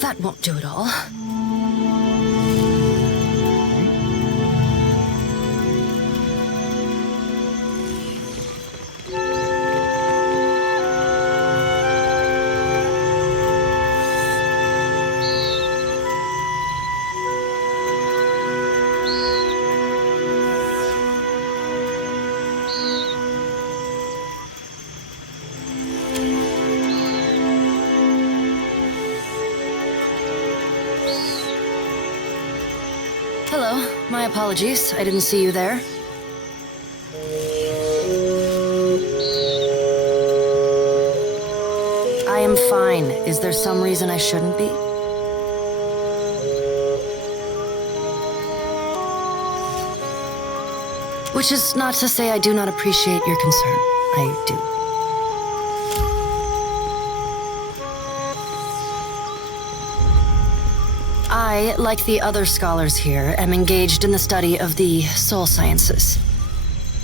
That won't do it all. Hello. My apologies. I didn't see you there. I am fine. Is there some reason I shouldn't be? Which is not to say I do not appreciate your concern. I do. I, like the other scholars here, am engaged in the study of the soul sciences.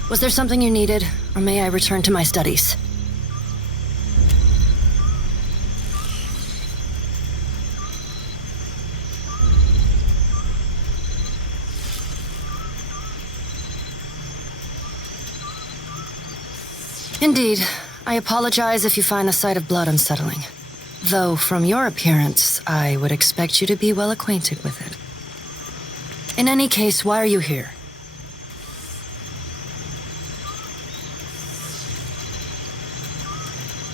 Was there something you needed, or may I return to my studies? Indeed. I apologize if you find the sight of blood unsettling. Though, from your appearance, I would expect you to be well acquainted with it. In any case, why are you here?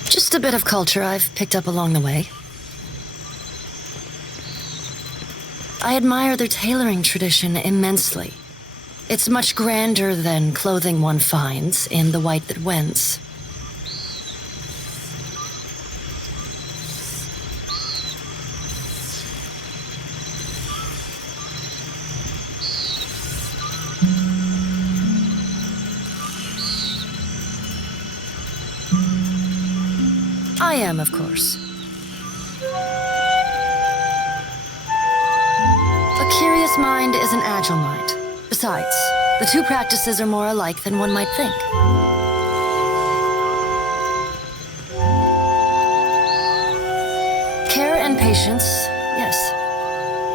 Just a bit of culture I've picked up along the way. I admire their tailoring tradition immensely. It's much grander than clothing one finds in The White That Wends. I am, of course. A curious mind is an agile mind. Besides, the two practices are more alike than one might think. Care and patience, yes.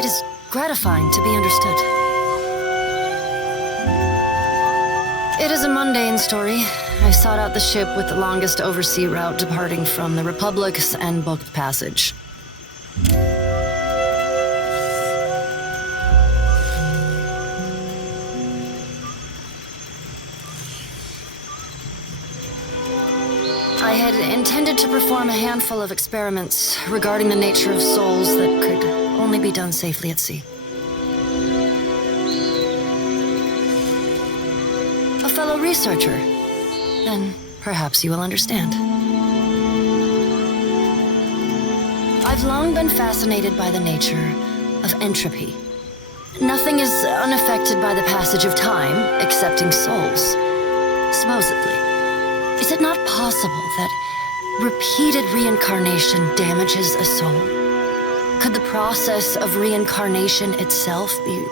It is gratifying to be understood. It is a mundane story. I sought out the ship with the longest oversea route departing from the Republics and booked passage. I had intended to perform a handful of experiments regarding the nature of souls that could only be done safely at sea. A fellow researcher. Then perhaps you will understand. I've long been fascinated by the nature of entropy. Nothing is unaffected by the passage of time, excepting souls, supposedly. Is it not possible that repeated reincarnation damages a soul? Could the process of reincarnation itself be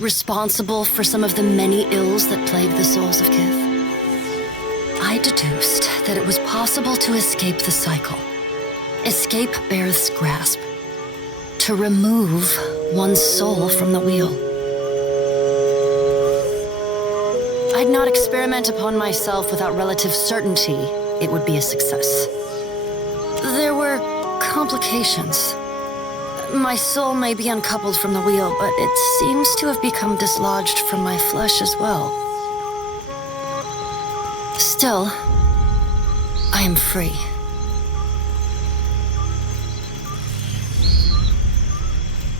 responsible for some of the many ills that plague the souls of Kith? I deduced that it was possible to escape the cycle, escape Bareth's grasp, to remove one's soul from the wheel. I'd not experiment upon myself without relative certainty it would be a success. There were complications. My soul may be uncoupled from the wheel, but it seems to have become dislodged from my flesh as well. Still, I am free.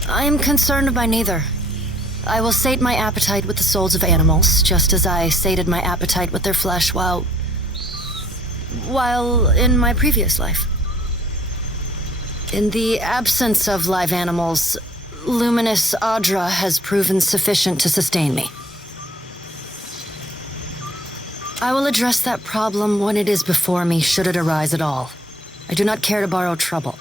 I am concerned by neither. I will sate my appetite with the souls of animals, just as I sated my appetite with their flesh while in my previous life. In the absence of live animals, luminous Audra has proven sufficient to sustain me. I will address that problem when it is before me, should it arise at all. I do not care to borrow trouble.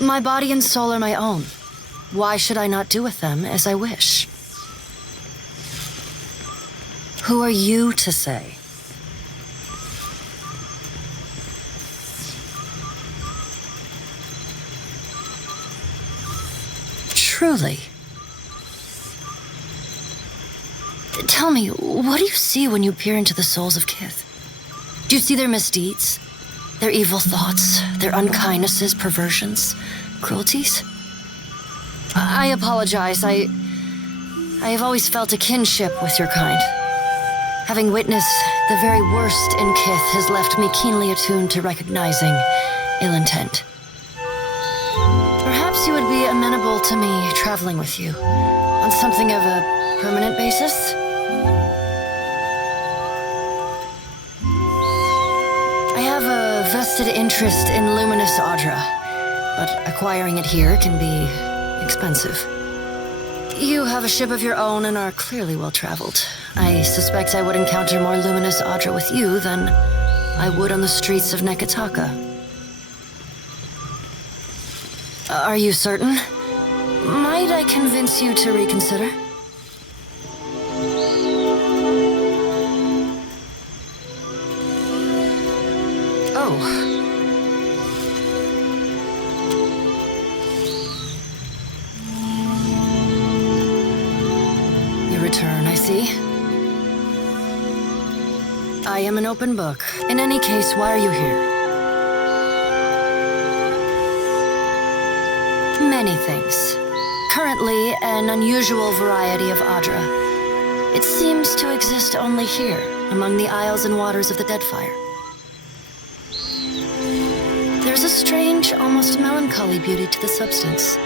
My body and soul are my own. Why should I not do with them as I wish? Who are you to say? Truly. Tell me, what do you see when you peer into the souls of Kith? Do you see their misdeeds? Their evil thoughts? Their unkindnesses, perversions, cruelties? I apologize. I have always felt a kinship with your kind. Having witnessed the very worst in Kith has left me keenly attuned to recognizing ill intent. Perhaps you would be amenable to me traveling with you on something of a permanent basis? I have a vested interest in luminous Audra, but acquiring it here can be expensive. You have a ship of your own and are clearly well-traveled. I suspect I would encounter more luminous Audra with you than I would on the streets of Nekataka. Are you certain? Might I convince you to reconsider? Oh. You return, I see. I am an open book. In any case, why are you here? Many things. Currently, an unusual variety of Audra. It seems to exist only here, among the isles and waters of the Deadfire. There's a strange, almost melancholy beauty to the substance.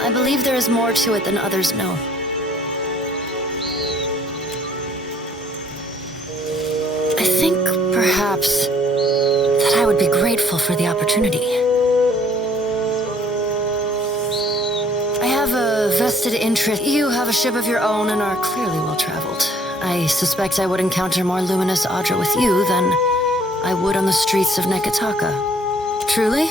I believe there is more to it than others know. I think, perhaps, that I would be grateful for the opportunity. I have a vested interest. You have a ship of your own and are clearly well-traveled. I suspect I would encounter more luminous Audra with you than I would on the streets of Nekataka. Truly?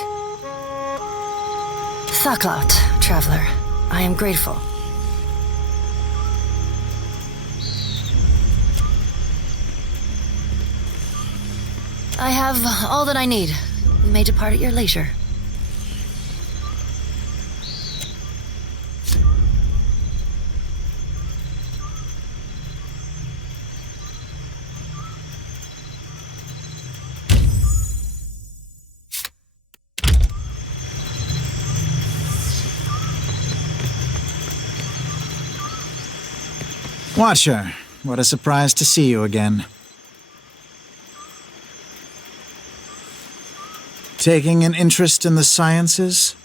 Thaklaut, traveler. I am grateful. I have all that I need. We may depart at your leisure. Watcher, what a surprise to see you again. Taking an interest in the sciences?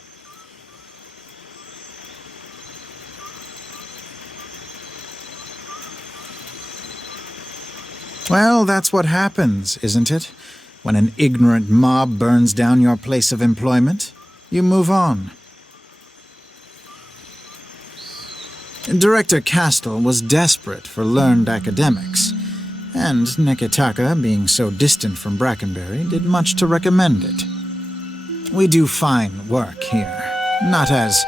Well, that's what happens, isn't it? When an ignorant mob burns down your place of employment, you move on. Director Castle was desperate for learned academics, and Neketaka, being so distant from Brackenbury, did much to recommend it. We do fine work here, not as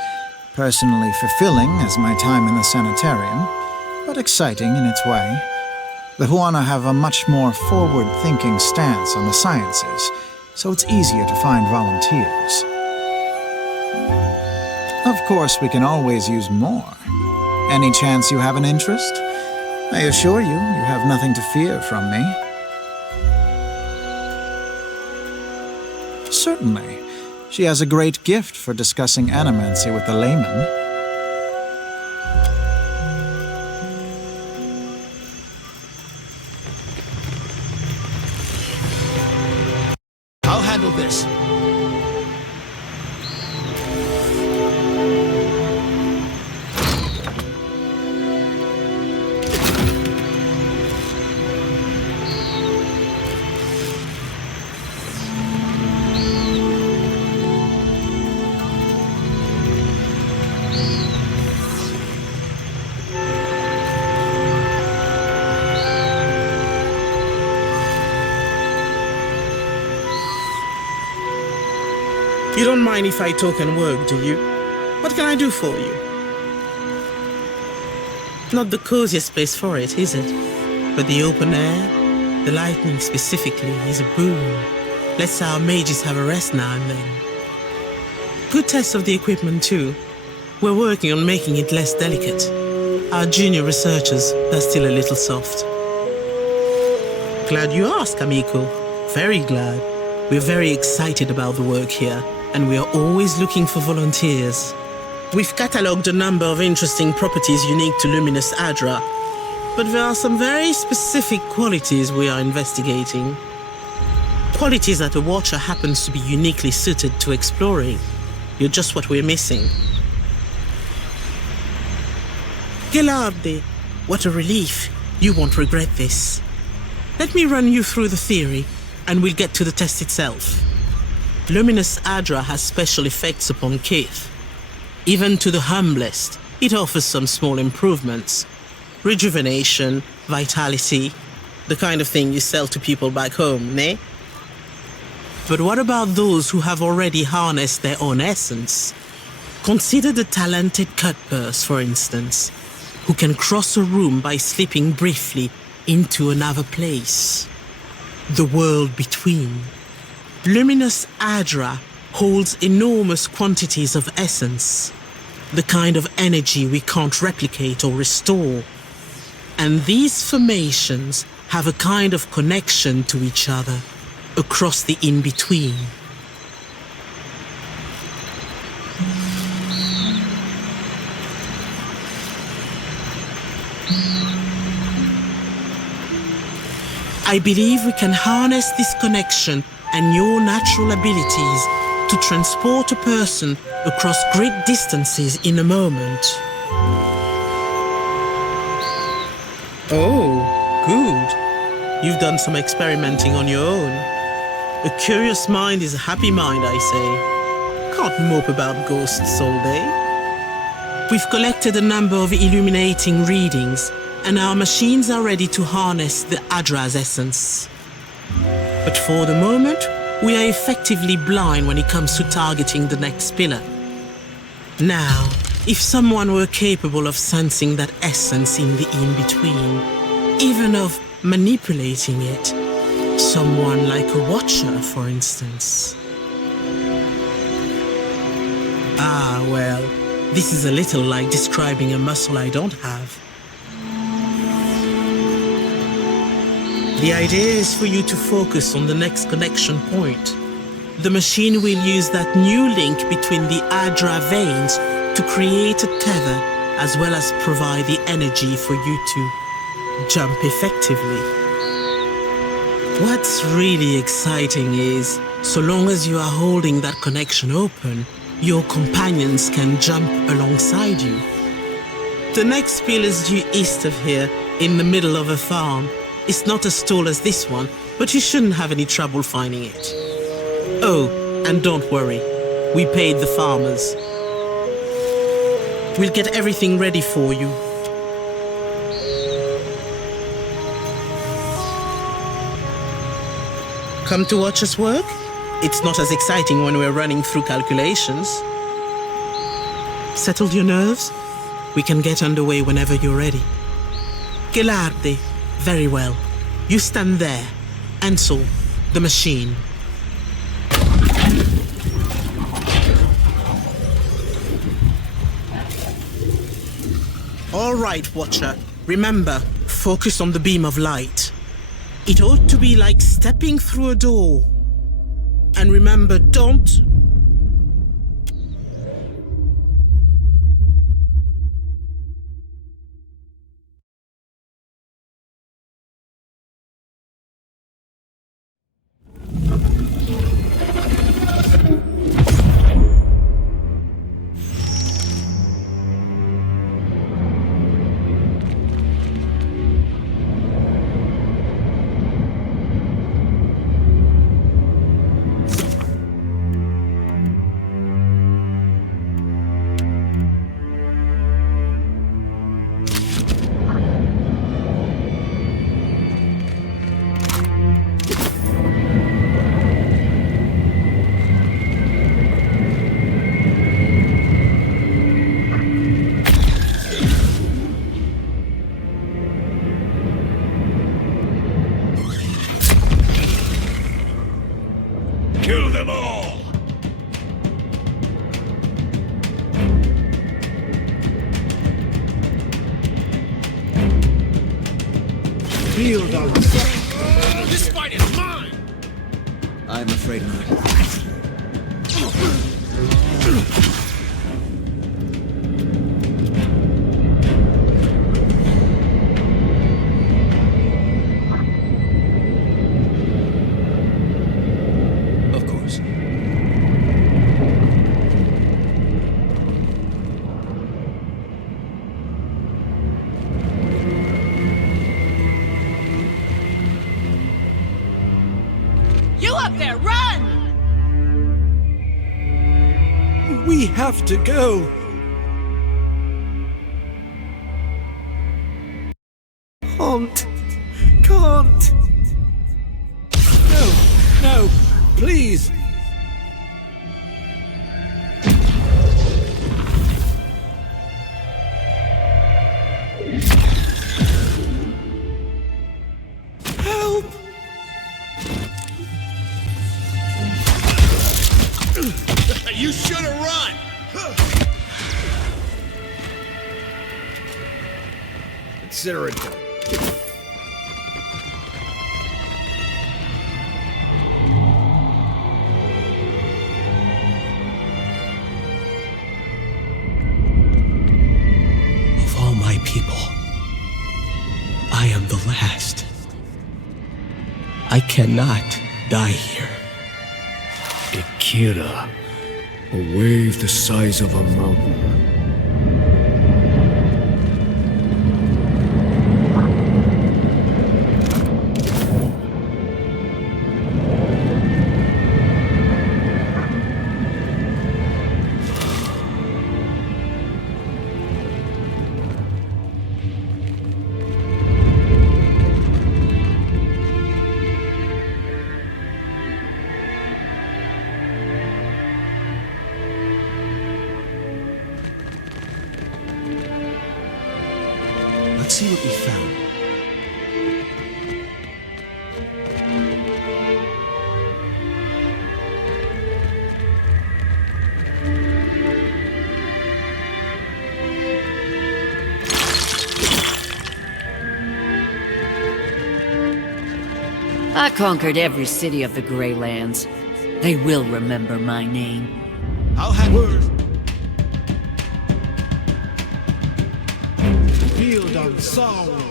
personally fulfilling as my time in the sanitarium, but exciting in its way. The Huana have a much more forward-thinking stance on the sciences, so it's easier to find volunteers. Of course, we can always use more. Any chance you have an interest? I assure you, you have nothing to fear from me. Certainly. She has a great gift for discussing animancy with the layman. I'll handle this. You don't mind if I talk and work, do you? What can I do for you? Not the coziest place for it, is it? But the open air, the lightning specifically, is a boon. Lets our mages have a rest now and then. Good test of the equipment too. We're working on making it less delicate. Our junior researchers are still a little soft. Glad you asked, amico. Very glad. We're very excited about the work here, and we are always looking for volunteers. We've catalogued a number of interesting properties unique to Luminous Adra, but there are some very specific qualities we are investigating. Qualities that a Watcher happens to be uniquely suited to exploring. You're just what we're missing. Gelarde, what a relief. You won't regret this. Let me run you through the theory, and we'll get to the test itself. Luminous Adra has special effects upon Kith. Even to the humblest, it offers some small improvements. Rejuvenation, vitality, the kind of thing you sell to people back home, ne? But what about those who have already harnessed their own essence? Consider the talented cutpurse, for instance, who can cross a room by slipping briefly into another place. The world between. Luminous Adra holds enormous quantities of essence, the kind of energy we can't replicate or restore. And these formations have a kind of connection to each other across the in-between. I believe we can harness this connection and your natural abilities to transport a person across great distances in a moment. Oh, good. You've done some experimenting on your own. A curious mind is a happy mind, I say. Can't mope about ghosts all day. We've collected a number of illuminating readings, and our machines are ready to harness the Adra's essence. But for the moment, we are effectively blind when it comes to targeting the next pillar. Now, if someone were capable of sensing that essence in the in-between, even of manipulating it, someone like a Watcher, for instance. Ah, well, this is a little like describing a muscle I don't have. The idea is for you to focus on the next connection point. The machine will use that new link between the Adra veins to create a tether, as well as provide the energy for you to jump effectively. What's really exciting is, so long as you are holding that connection open, your companions can jump alongside you. The next pill is due east of here, in the middle of a farm. It's not as tall as this one, but you shouldn't have any trouble finding it. Oh, and don't worry. We paid the farmers. We'll get everything ready for you. Come to watch us work? It's not as exciting when we're running through calculations. Settled your nerves? We can get underway whenever you're ready. Gelarde, very well. You stand there. Ansel, the machine. All right, Watcher. Remember, focus on the beam of light. It ought to be like stepping through a door. And remember, don't... Kill them all! Field on. This fight is mine! I'm afraid not. Of course. You up there, run! We have to go. Can't. No, please. Help! You should have run! Consider it done. Of all my people, I am the last. I cannot die here. Ikira, a wave the size of a mountain. Let's see what we found. I conquered every city of the Greylands. They will remember my name. I'll handle it. Field on sorrow.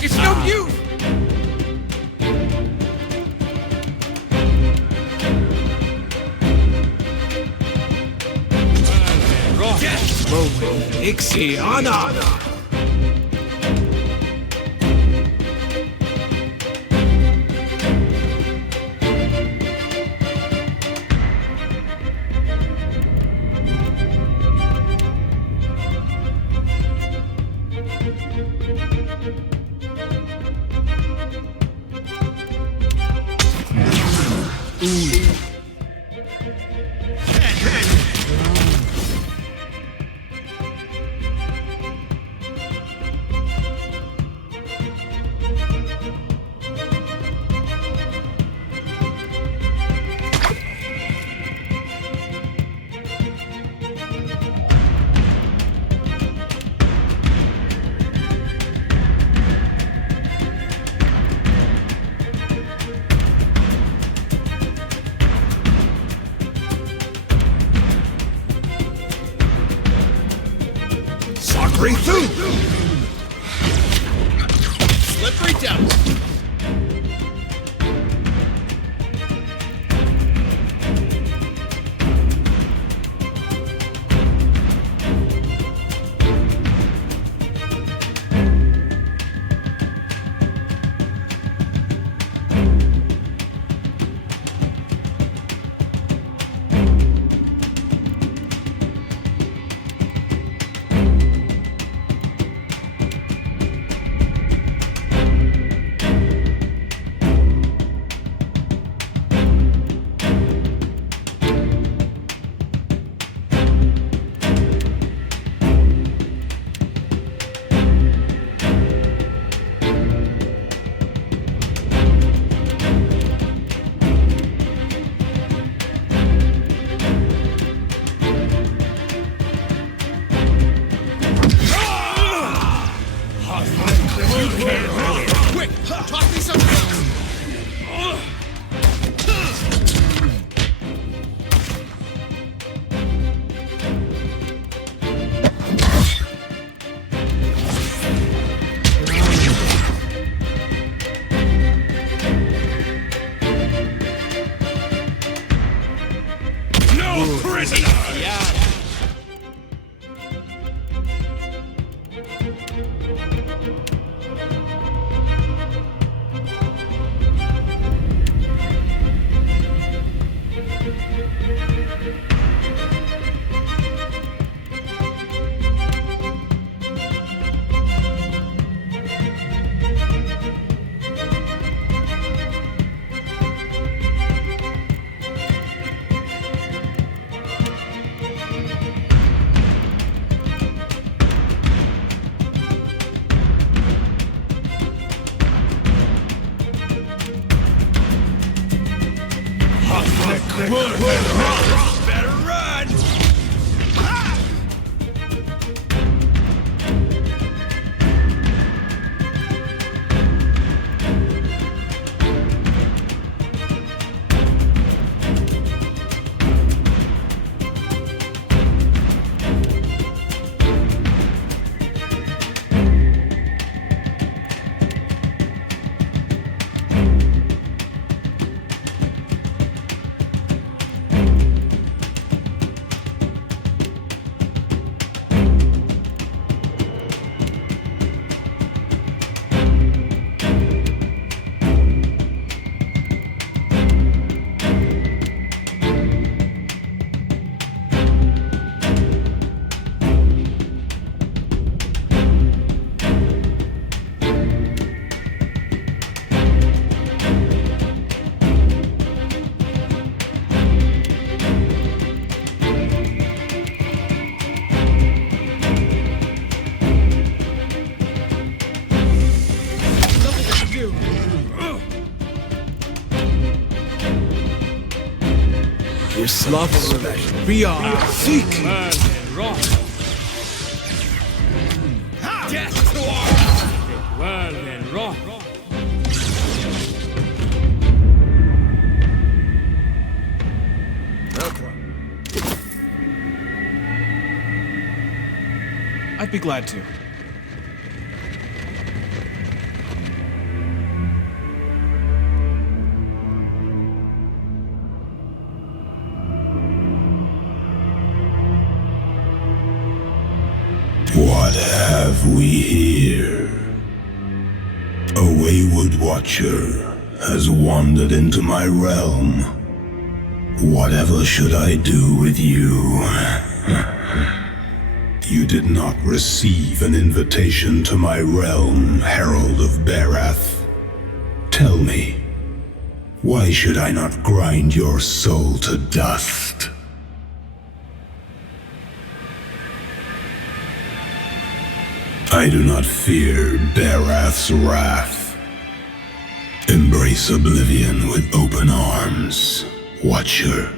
It's no use! Ixiana! Slippery through! Slippery devil! Quick! Toss me something else! No prisoner! Better run! Your sloths, we are seek. Death to our... Well then, rock. I'd be glad to. What have we here? A wayward watcher has wandered into my realm. Whatever should I do with you? You did not receive an invitation to my realm, Herald of Barath. Tell me, why should I not grind your soul to dust? I do not fear Barath's wrath. Embrace oblivion with open arms, Watcher.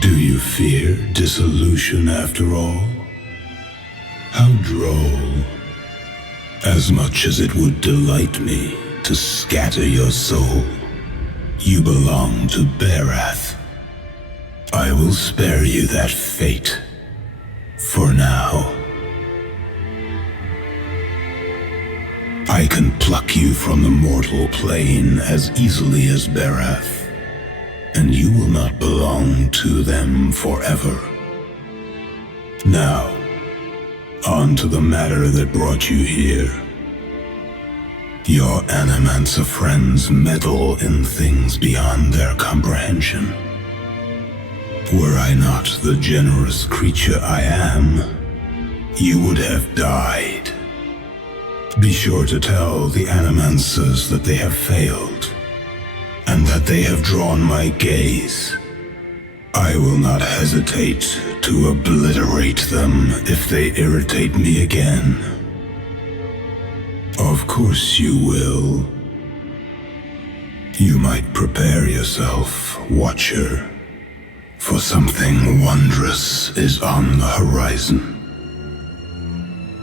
Do you fear dissolution after all? How droll. As much as it would delight me to scatter your soul, you belong to Barath. I will spare you that fate. For now. I can pluck you from the mortal plane as easily as Barath. And you will not belong to them forever. Now, on to the matter that brought you here. Your Animancer friends meddle in things beyond their comprehension. Were I not the generous creature I am, you would have died. Be sure to tell the Animancers that they have failed, and that they have drawn my gaze. I will not hesitate to obliterate them if they irritate me again. Of course you will. You might prepare yourself, Watcher, for something wondrous is on the horizon.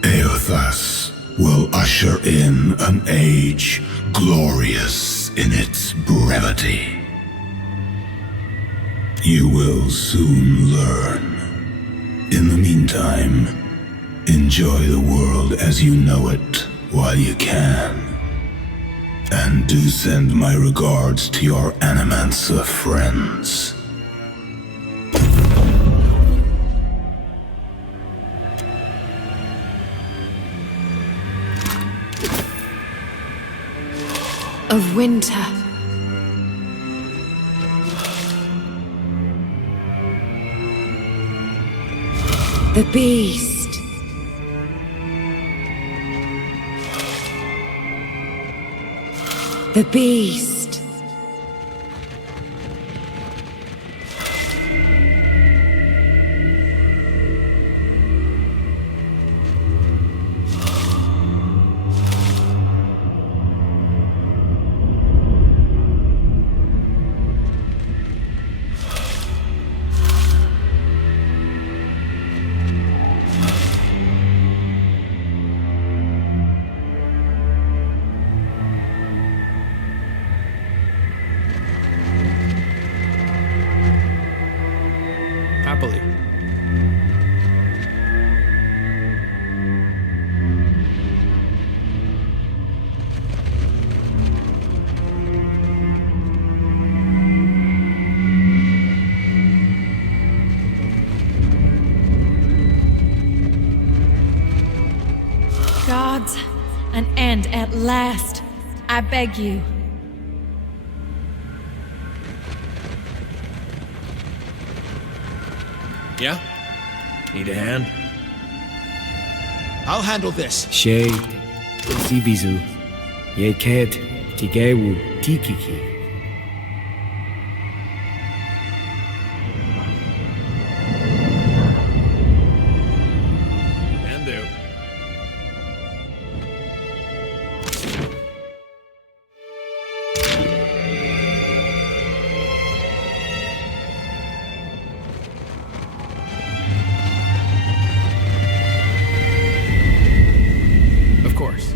Eothas will usher in an age glorious in its brevity. You will soon learn. In the meantime, enjoy the world as you know it while you can. And do send my regards to your Animancer friends. Of winter. The beast. The beast. Happily. Gods, an end at last. I beg you. Yeah? Need a hand? I'll handle this. Shay, Sibizu, Yeket, Tigewu, Tikiki. And do. Of course.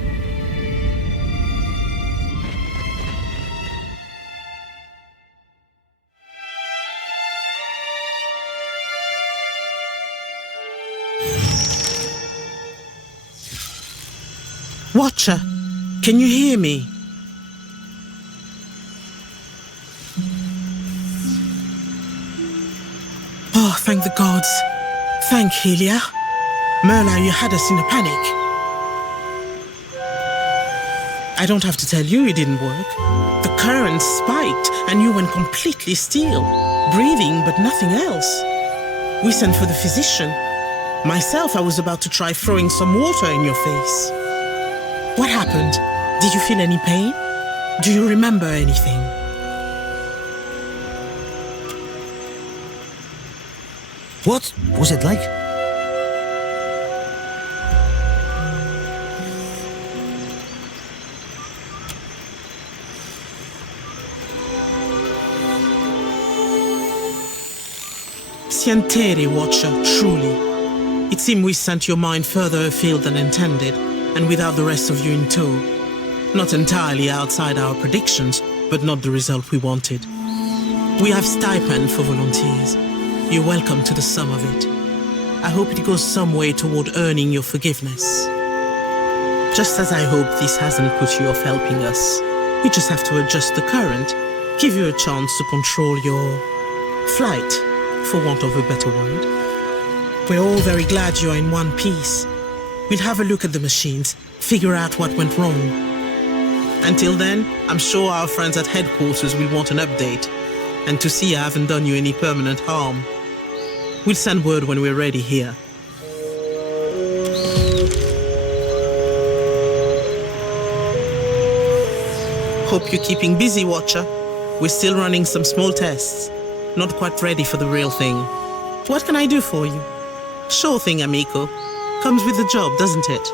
Watcher, can you hear me? Oh, thank the gods. Thank Helia. Merla, you had us in a panic. I don't have to tell you it didn't work. The current spiked and you went completely still, breathing but nothing else. We sent for the physician. Myself, I was about to try throwing some water in your face. What happened? Did you feel any pain? Do you remember anything? What was it like? Sientere, Watcher, truly. It seemed we sent your mind further afield than intended, and without the rest of you in tow. Not entirely outside our predictions, but not the result we wanted. We have stipend for volunteers. You're welcome to the sum of it. I hope it goes some way toward earning your forgiveness. Just as I hope this hasn't put you off helping us. We just have to adjust the current, give you a chance to control your flight, for want of a better word. We're all very glad you're in one piece. We'll have a look at the machines, figure out what went wrong. Until then, I'm sure our friends at headquarters will want an update, and to see I haven't done you any permanent harm. We'll send word when we're ready here. Hope you're keeping busy, Watcher. We're still running some small tests. Not quite ready for the real thing. What can I do for you? Sure thing, amico. Comes with the job, doesn't it?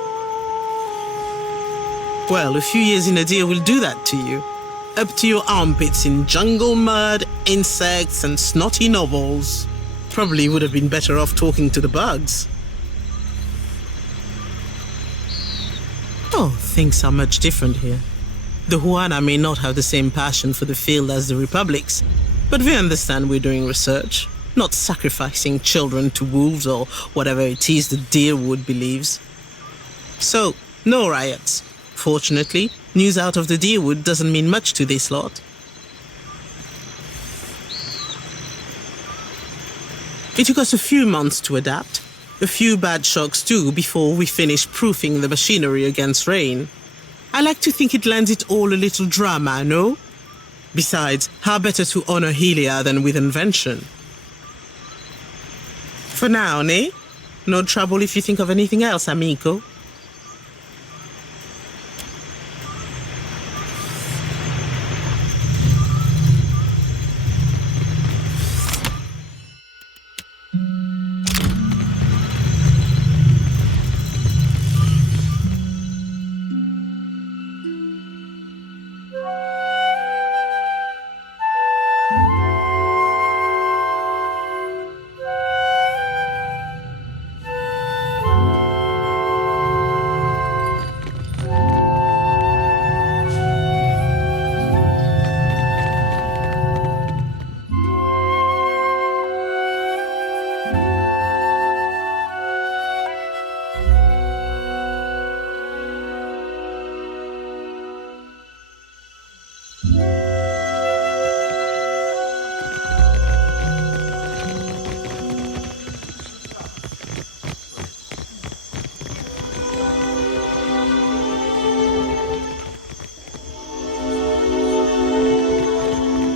Well, a few years in a deer will do that to you. Up to your armpits in jungle mud, insects, and snotty novels. Probably would have been better off talking to the bugs. Oh, things are much different here. The Huana may not have the same passion for the field as the Republics, but we understand we're doing research, not sacrificing children to wolves or whatever it is the Deerwood believes. So, no riots. Fortunately, news out of the Deerwood doesn't mean much to this lot. It took us a few months to adapt, a few bad shocks too before we finished proofing the machinery against rain. I like to think it lends it all a little drama, no? Besides, how better to honor Helia than with invention? For now, nay? No trouble if you think of anything else, amico.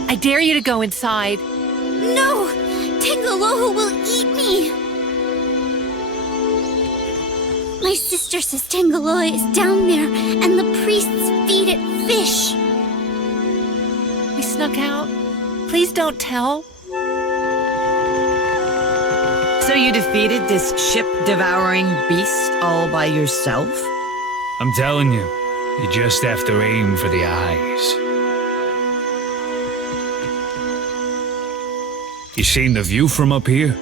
I dare you to go inside. No! Tangaloho will eat me! My sister says Tangaloa is down there, and the priests feed it fish. We snuck out. Please don't tell. So you defeated this ship-devouring beast all by yourself? I'm telling you, you just have to aim for the eyes. You seen the view from up here?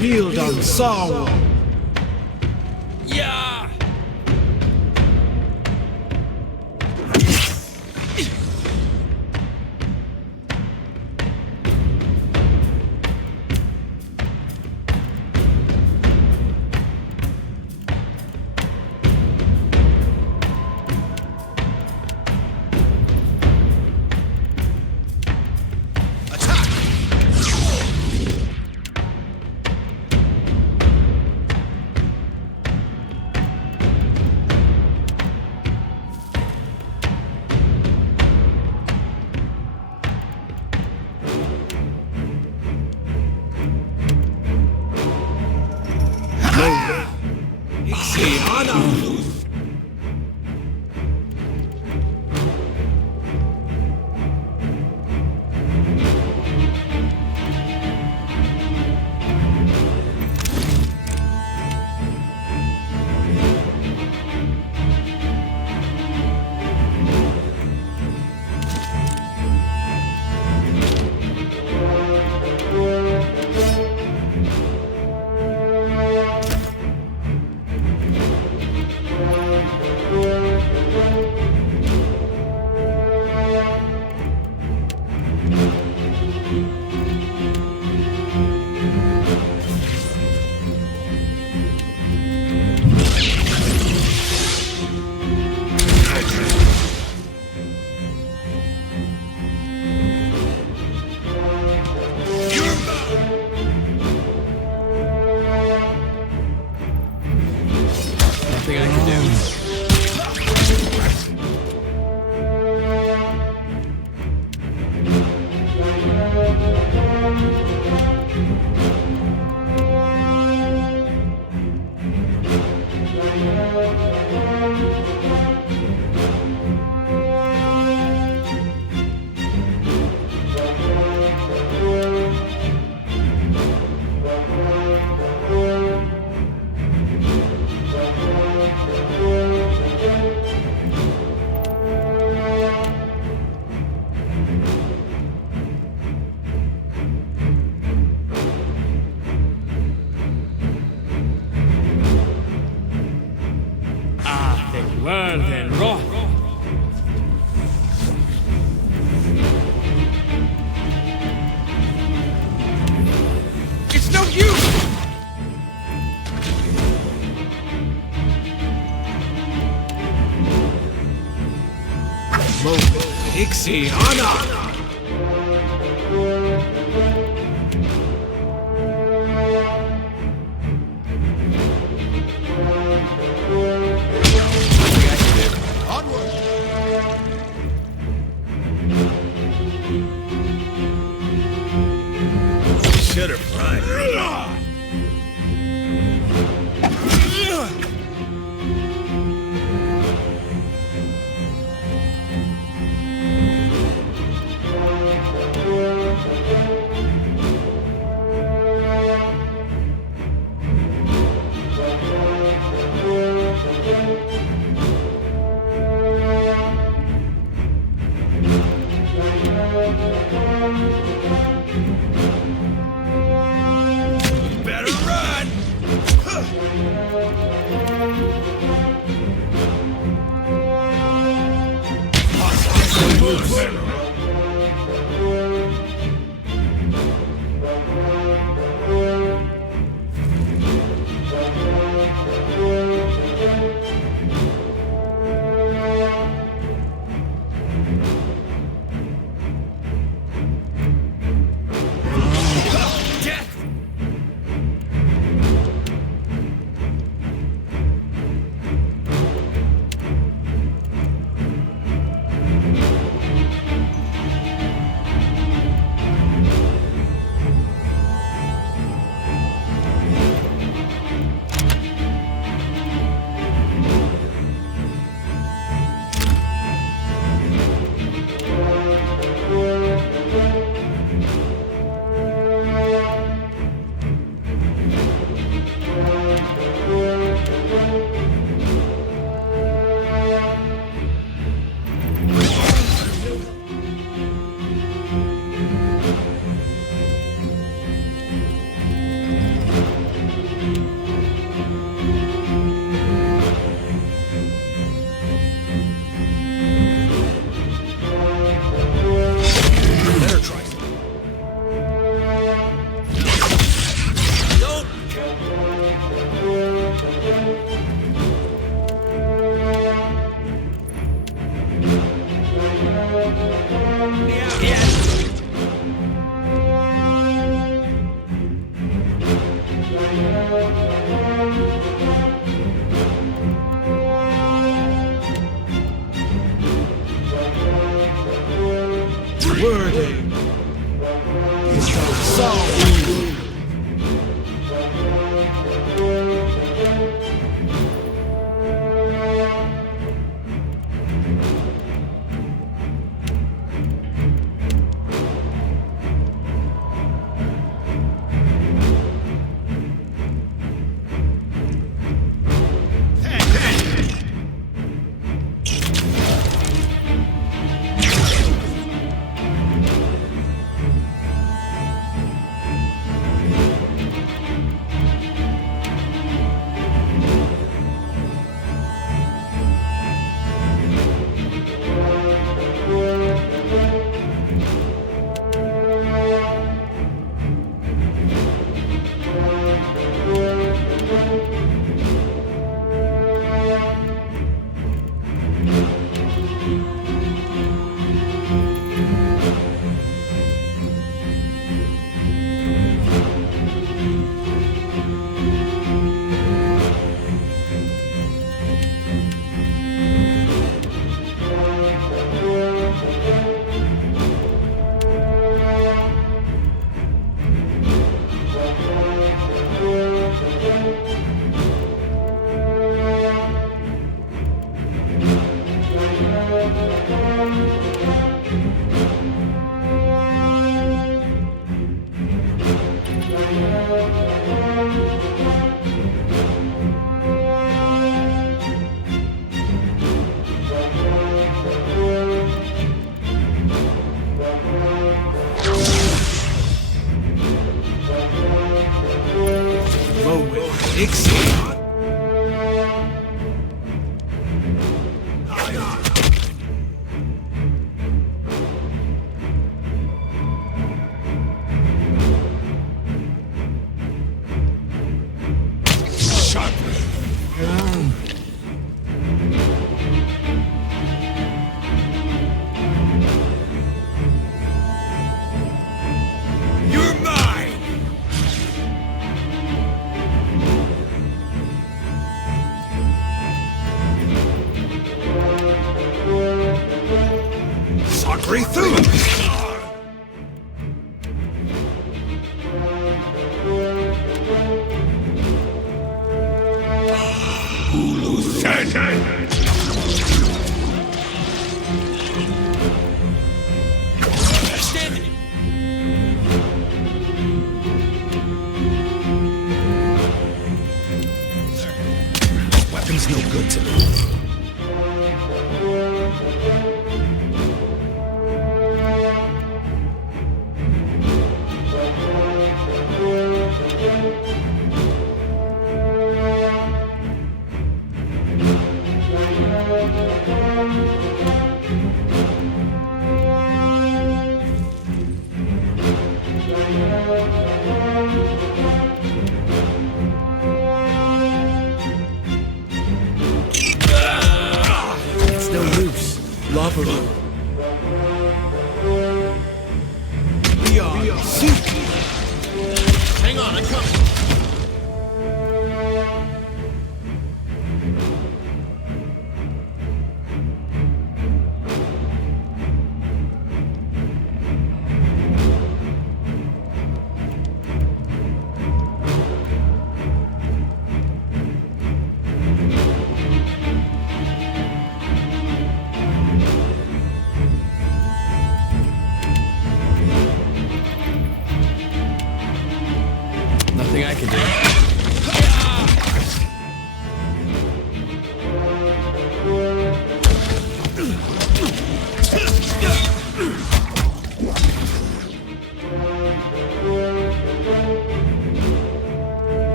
build on sorrow. Yeah! Nothing I can do. Well then, rock. It's no use! Ixie, Anna! Should have fried. Better run! Death!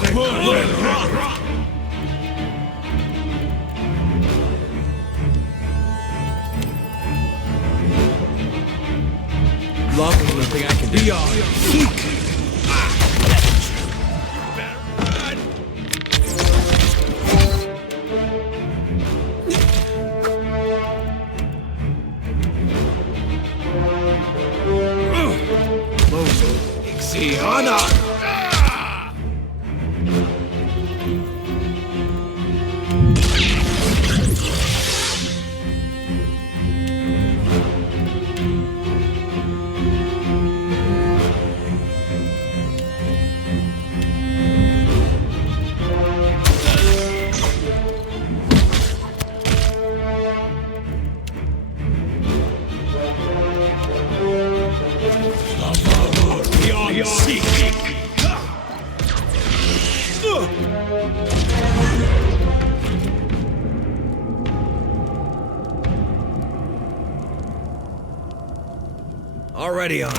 Nothing will rot. Nothing I can do. Beyond. Already on.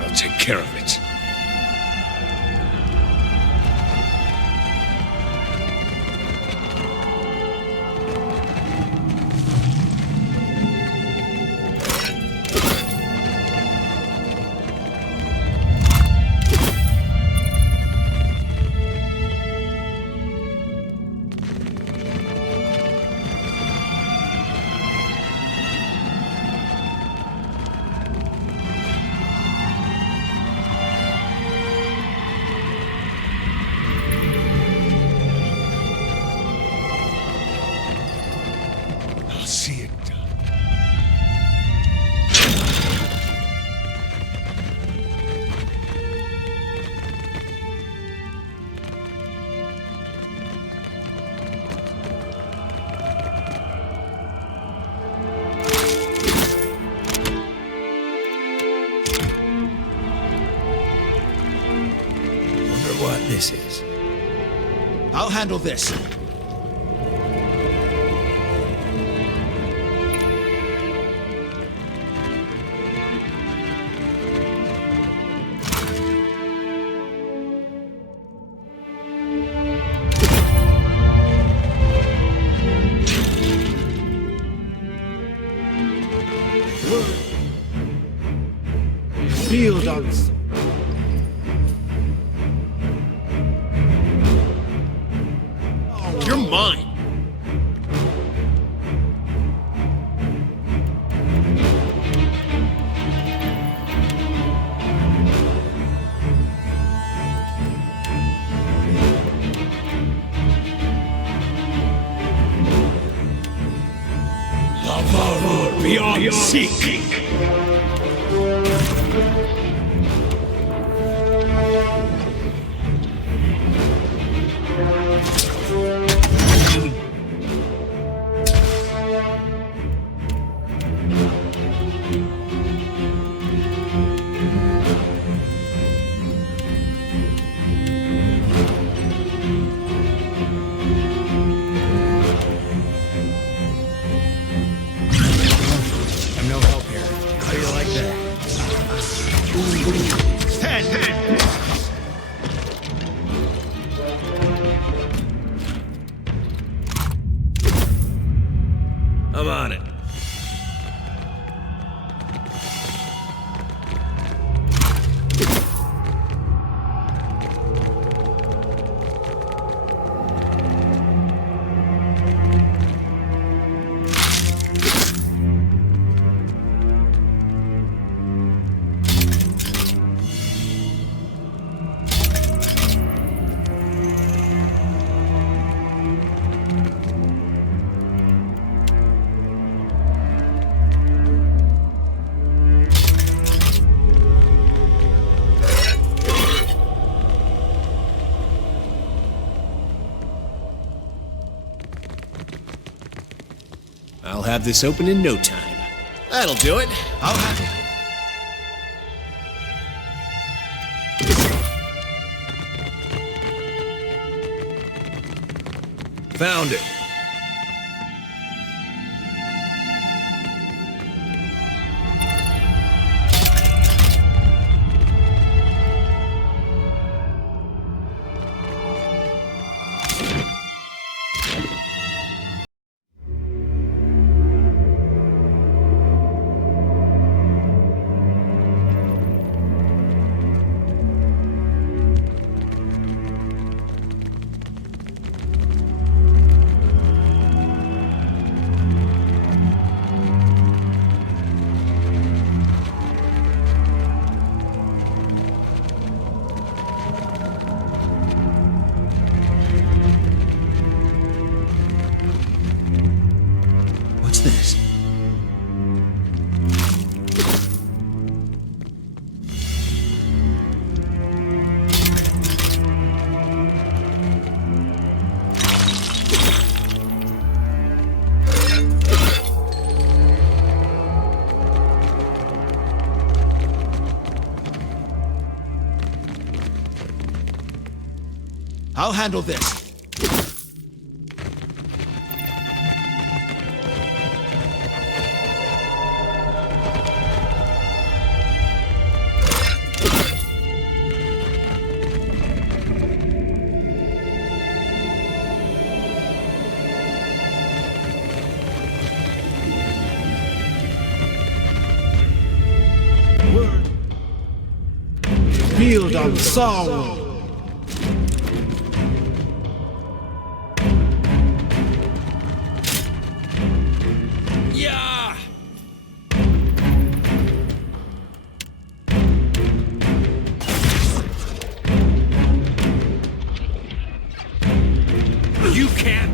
I'll take care of it. See it done. Wonder what this is. I'll handle this. Field ons. You're mine. Beyond seeking. I'm no help here. How do you like that? I'm on it. have this open in no time. That'll do it. I'll have it. Found it. What's this? I'll handle this. Build on sorrow. Yeah! You can't.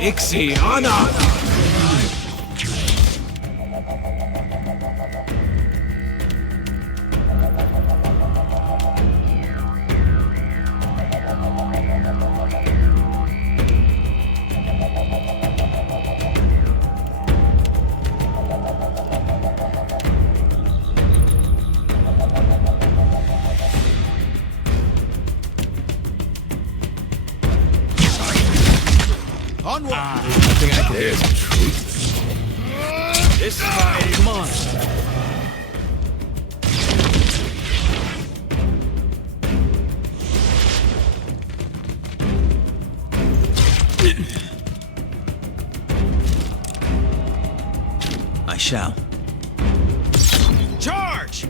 Ixiana! Onward! Nothing I can do. There's truth. This way. Come on. I shall. Charge!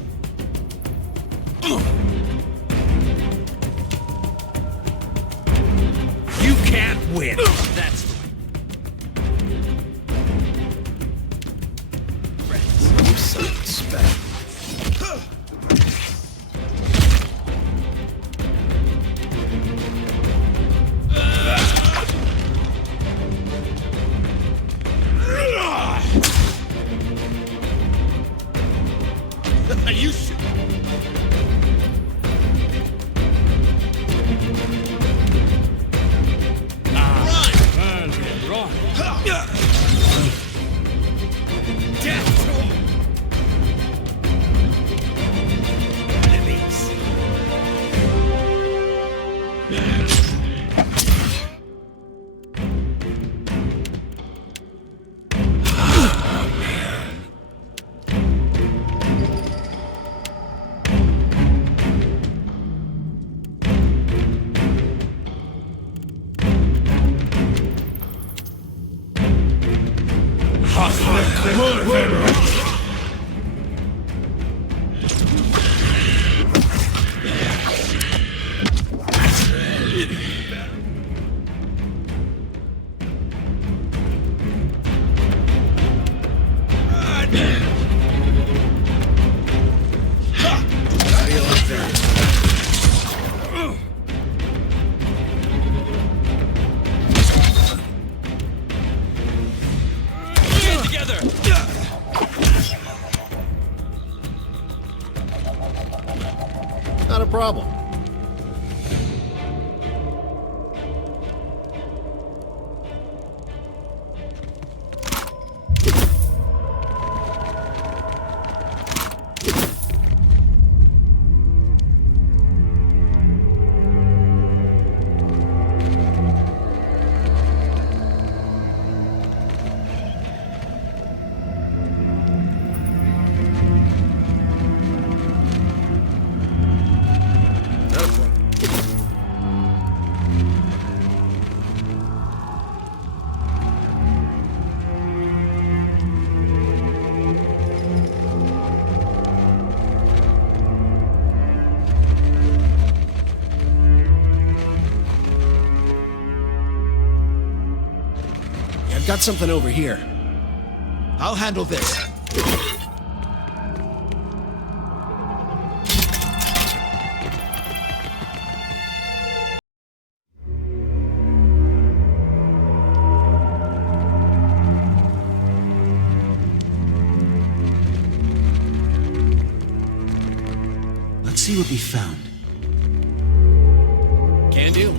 You can't win. That's you suspect. You should. Run! Death to enemies. How do you like that? Get together! Not a problem. I've got something over here. I'll handle this. Let's see what we found. Can do.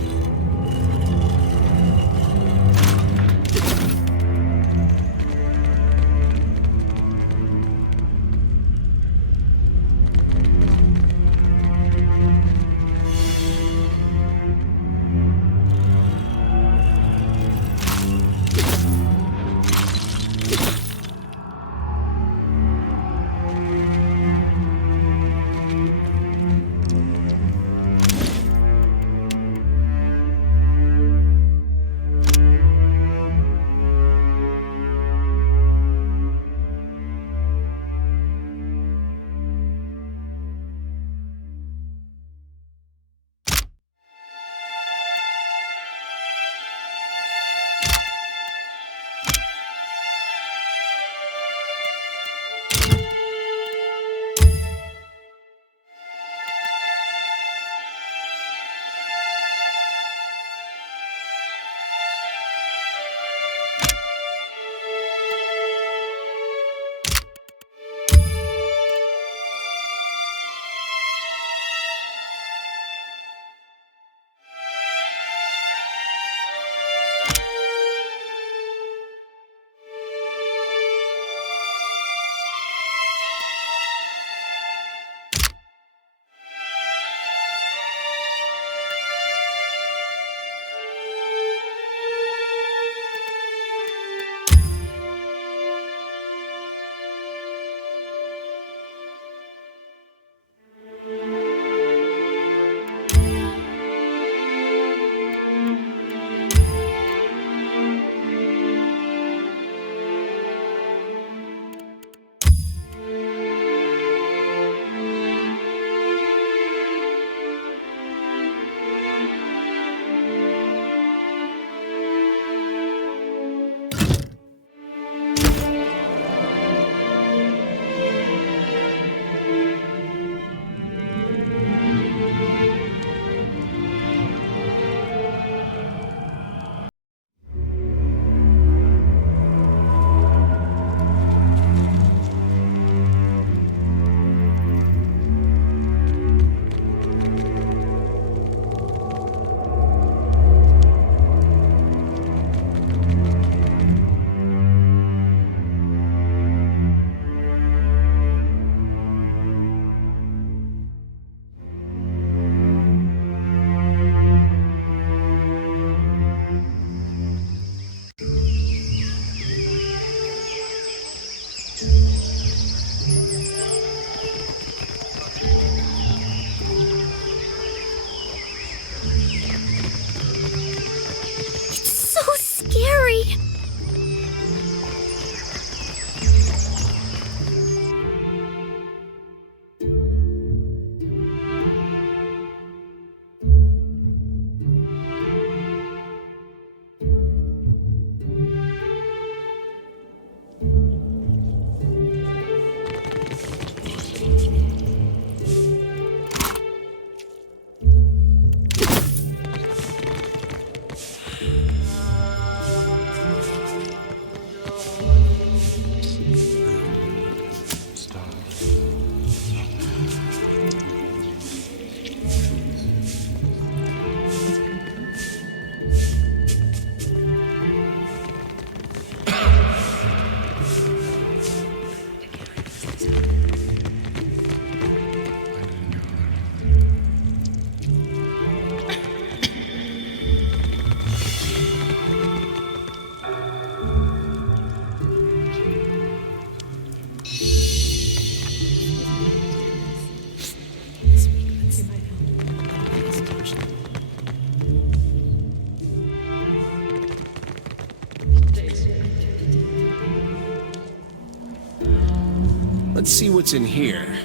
Let's see what's in here.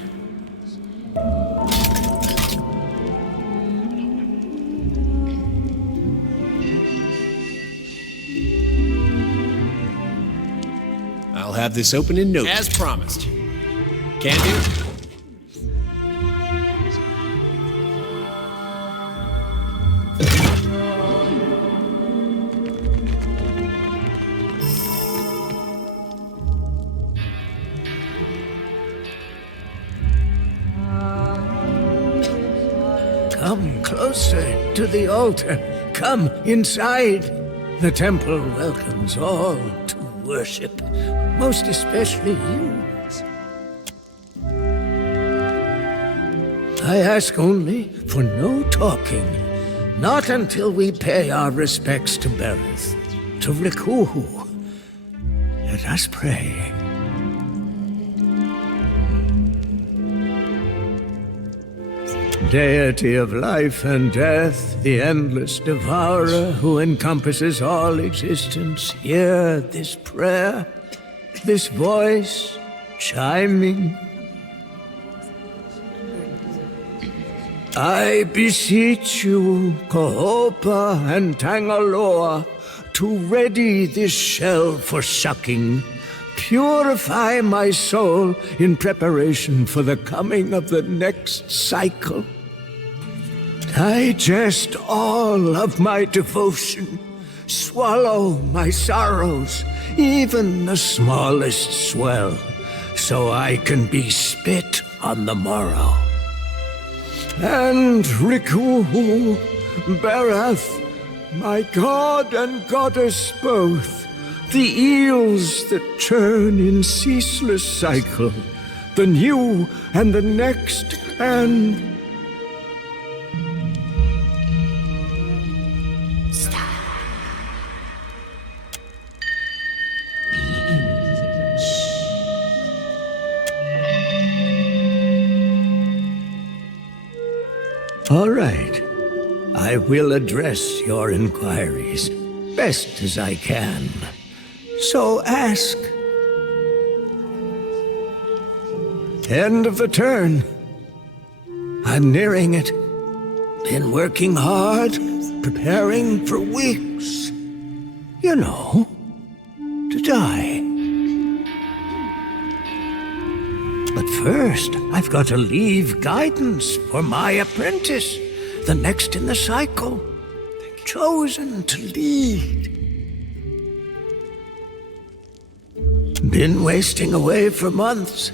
I'll have this open in no time. As promised. Can do. Come closer to the altar. Come inside. The temple welcomes all to worship, most especially you. I ask only for no talking. Not until we pay our respects to Bereth, to Rikuhu. Let us pray. Deity of life and death, the endless devourer who encompasses all existence, hear this prayer, this voice chiming. I beseech you, Kohopa and Tangaloa, to ready this shell for sucking. Purify my soul in preparation for the coming of the next cycle. Digest all of my devotion. Swallow my sorrows, even the smallest swell, so I can be spit on the morrow. And Rikuhu, Bereth, my god and goddess both, the eels that churn in ceaseless cycle, the new and the next, and... All right. I will address your inquiries, best as I can. So ask. End of the turn. I'm nearing it. Been working hard, preparing for weeks. You know, to die. But first, I've got to leave guidance for my apprentice, the next in the cycle, chosen to lead. Been wasting away for months.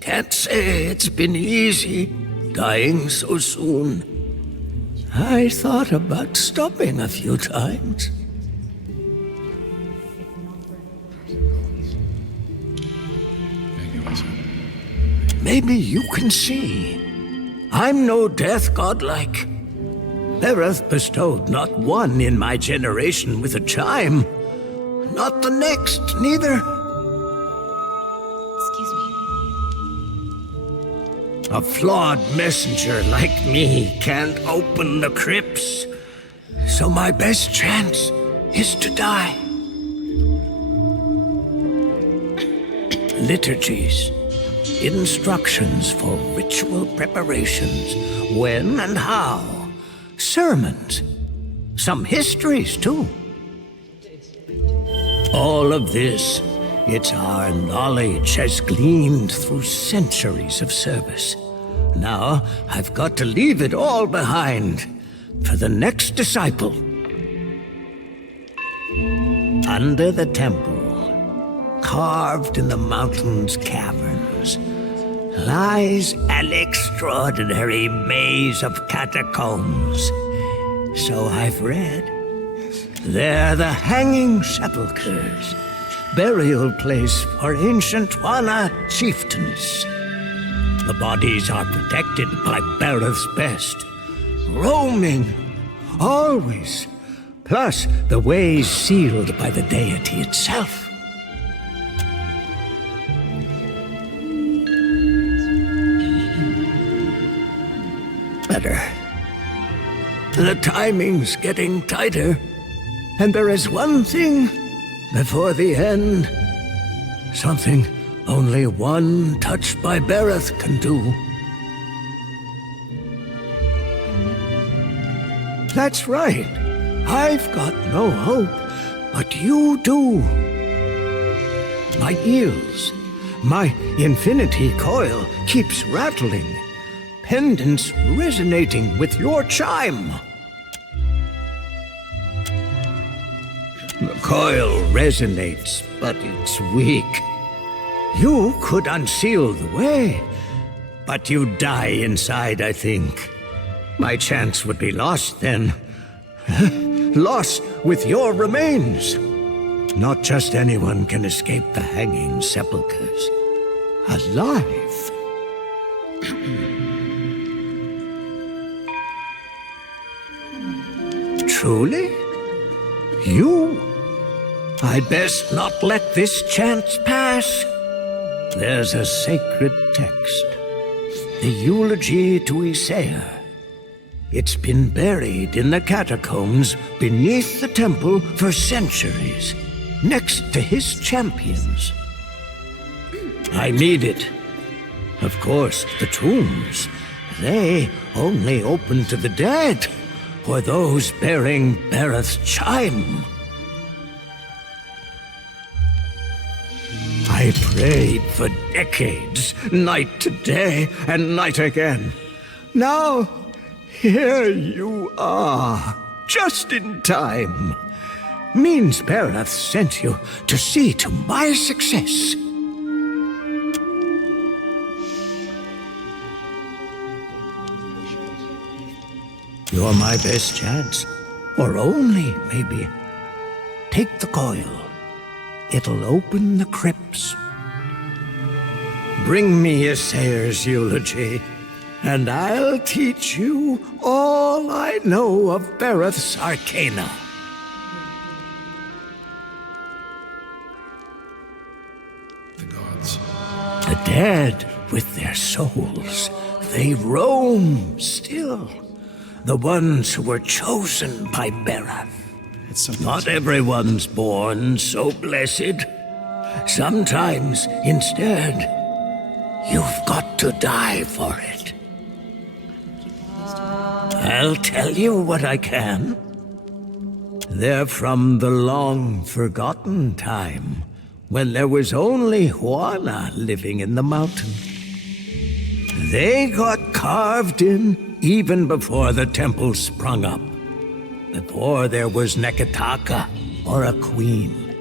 Can't say it's been easy, dying so soon. I thought about stopping a few times. Maybe you can see. I'm no death godlike. Bereth bestowed not one in my generation with a chime. Not the next, neither. Excuse me. A flawed messenger like me can't open the crypts. So my best chance is to die. Liturgies. Instructions for ritual preparations, when and how. Sermons. Some histories, too. All of this, it's our knowledge has gleaned through centuries of service. Now, I've got to leave it all behind for the next disciple. Under the temple, carved in the mountain's caverns, lies an extraordinary maze of catacombs. So I've read. They're the Hanging Sepulchers, burial place for ancient Wana chieftains. The bodies are protected by Bereth's best, roaming, always, plus the ways sealed by the deity itself. Better. The timing's getting tighter, and there is one thing before the end. Something only one touched by Bereth can do. That's right. I've got no hope, but you do. My ears, my infinity coil keeps rattling, pendants resonating with your chime. The coil resonates, but it's weak. You could unseal the way, but you'd die inside, I think. My chance would be lost then. Lost with your remains. Not just anyone can escape the Hanging Sepulchers. Alive. Truly? You? I'd best not let this chance pass. There's a sacred text. The eulogy to Isair. It's been buried in the catacombs beneath the temple for centuries, next to his champions. I need it. Of course, the tombs, they only open to the dead, or those bearing Bereth's chime. I prayed for decades, night to day and night again. Now, here you are, just in time. Means Bereth sent you to see to my success. You're my best chance, or only, maybe. Take the coil. It'll open the crypts. Bring me Isair's eulogy, and I'll teach you all I know of Bereth's arcana. The gods. The dead, with their souls, they roam still. The ones who were chosen by Bereth. Not everyone's born so blessed. Sometimes, instead, you've got to die for it. I'll tell you what I can. They're from the long-forgotten time, when there was only Juana living in the mountain. They got carved in even before the temple sprung up. Before there was Neketaka or a queen.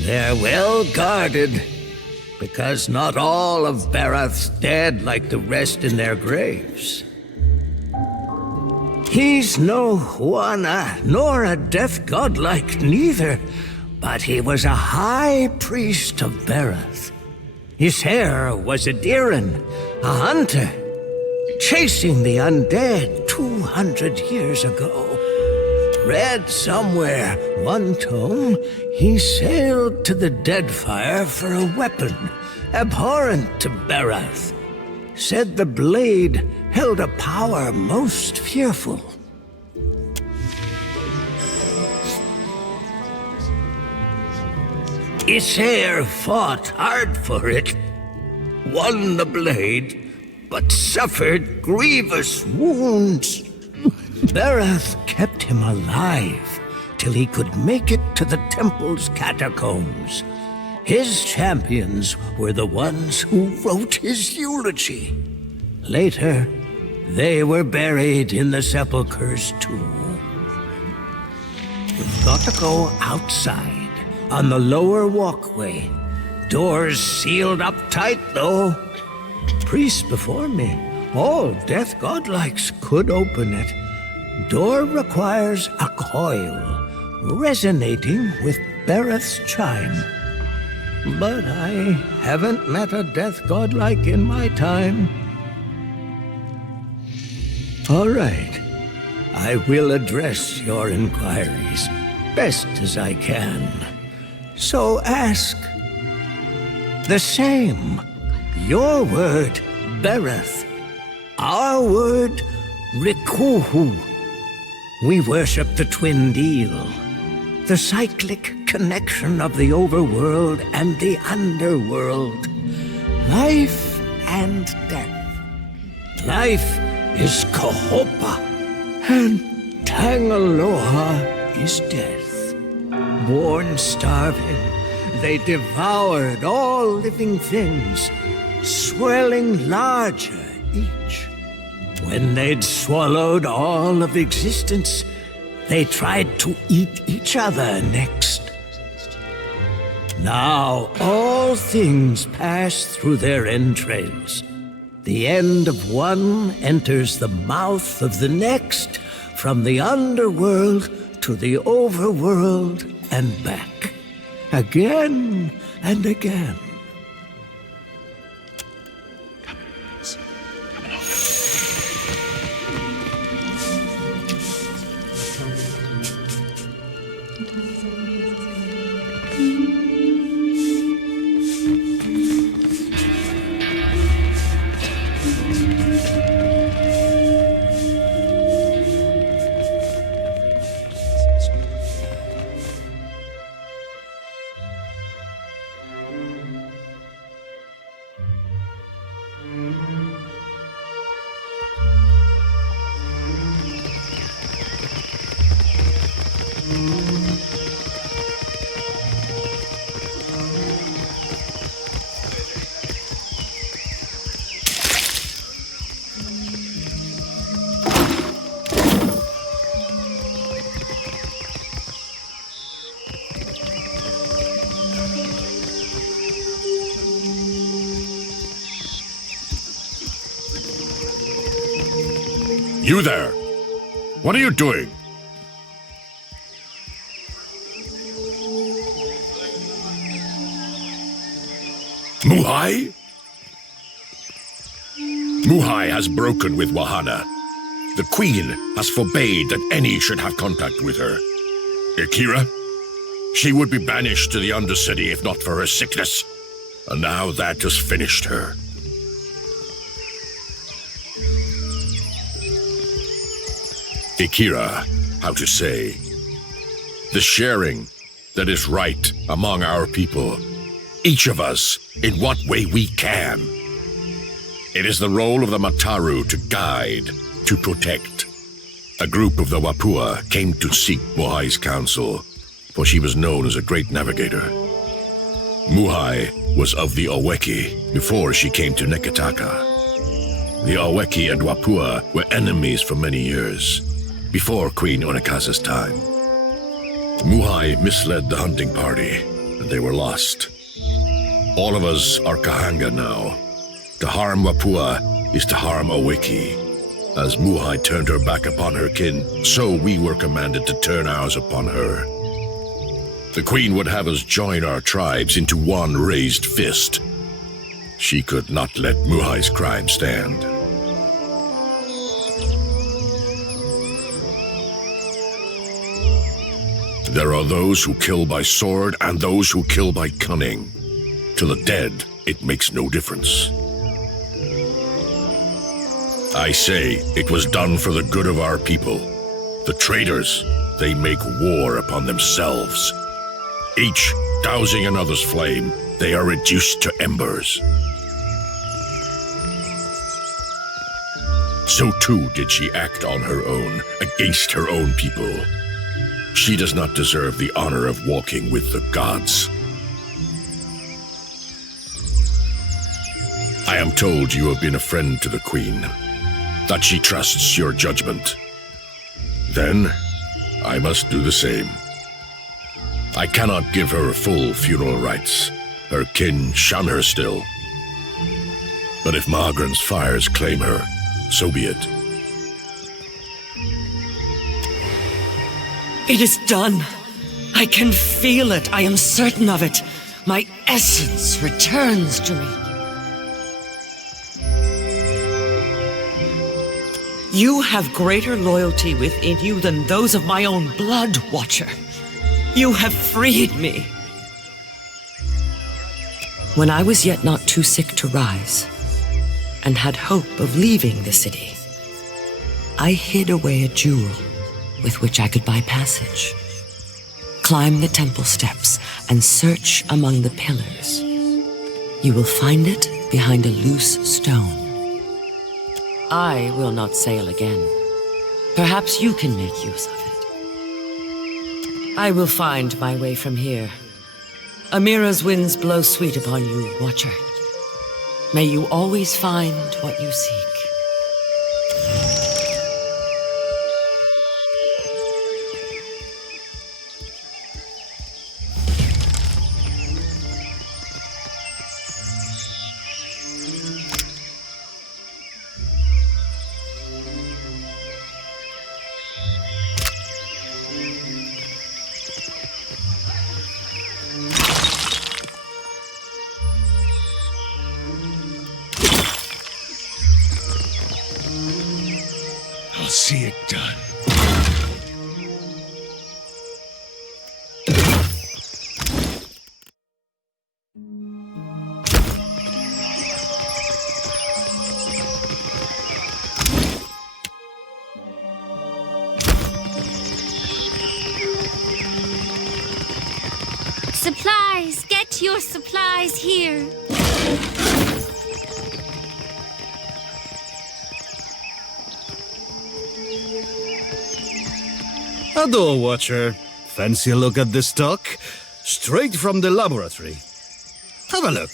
They're well guarded, because not all of Bereth's dead like the rest in their graves. He's no Juana, nor a death godlike neither, but he was a high priest of Bereth. His hair was a Diran, a hunter, chasing the undead 200 years ago. Read somewhere, one tome, he sailed to the Deadfire for a weapon, abhorrent to Bereth. Said the blade held a power most fearful. Isair fought hard for it, won the blade, but suffered grievous wounds. Bereth kept him alive till he could make it to the temple's catacombs. His champions were the ones who wrote his eulogy. Later, they were buried in the sepulchres too. You've got to go outside, on the lower walkway. Doors sealed up tight, though. Priests before me, all death godlikes, could open it. Door requires a coil, resonating with Bereth's chime. But I haven't met a death godlike in my time. All right. I will address your inquiries best as I can. So ask. The same. Your word, Bereth. Our word, Rikuhu. We worship the twin deal. the cyclic connection of the overworld and the underworld. Life and death. Life is Kahopa, and Tangaloa is death. Born starving, they devoured all living things, swelling larger each. When they'd swallowed all of existence, they tried to eat each other next. Now all things pass through their entrails. The end of one enters the mouth of the next, from the underworld to the overworld and back, again and again. You there! What are you doing? Muhai? Muhai has broken with Wahana. The Queen has forbade that any should have contact with her. Akira? She would be banished to the Undercity if not for her sickness. And now that has finished her. Akira, how to say, the sharing that is right among our people, each of us in what way we can. It is the role of the Mataru to guide, to protect. A group of the Wapua came to seek Muhai's counsel, for she was known as a great navigator. Muhai was of the Oweki before she came to Neketaka. The Oweki and Wapua were enemies for many years, before Queen Onekasa's time. Muhai misled the hunting party, and they were lost. All of us are Kahanga now. To harm Wapua is to harm Oweki. As Muhai turned her back upon her kin, so we were commanded to turn ours upon her. The Queen would have us join our tribes into one raised fist. She could not let Muhai's crime stand. There are those who kill by sword and those who kill by cunning. To the dead, it makes no difference. I say it was done for the good of our people. The traitors, they make war upon themselves. Each dousing another's flame, they are reduced to embers. So too did she act on her own, against her own people. She does not deserve the honor of walking with the gods. I am told you have been a friend to the Queen, that she trusts your judgment. Then, I must do the same. I cannot give her full funeral rites. Her kin shun her still. But if Mahagran's fires claim her, so be it. It is done. I can feel it. I am certain of it. My essence returns to me. You have greater loyalty within you than those of my own blood, Watcher. You have freed me. When I was yet not too sick to rise, and had hope of leaving the city, I hid away a jewel with which I could buy passage. Climb the temple steps and search among the pillars. You will find it behind a loose stone. I will not sail again. Perhaps you can make use of it. I will find my way from here. Amira's winds blow sweet upon you, Watcher. May you always find what you seek. I'll see it done. Supplies! Get your supplies here! Hello, Watcher. Fancy a look at this stock? Straight from the laboratory. Have a look.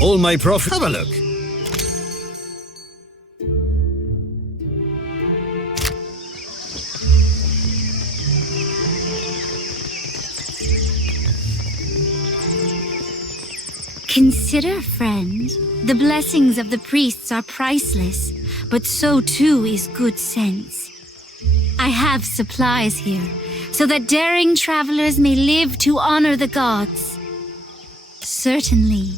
All my profit. Have a look. Consider, friend, the blessings of the priests are priceless, but so too is good sense. I have supplies here, so that daring travelers may live to honor the gods. Certainly.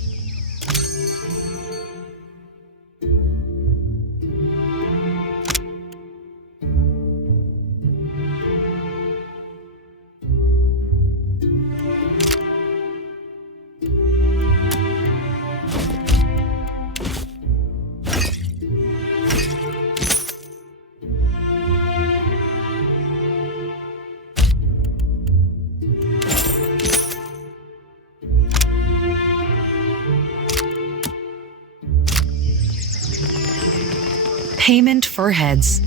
Payment for heads.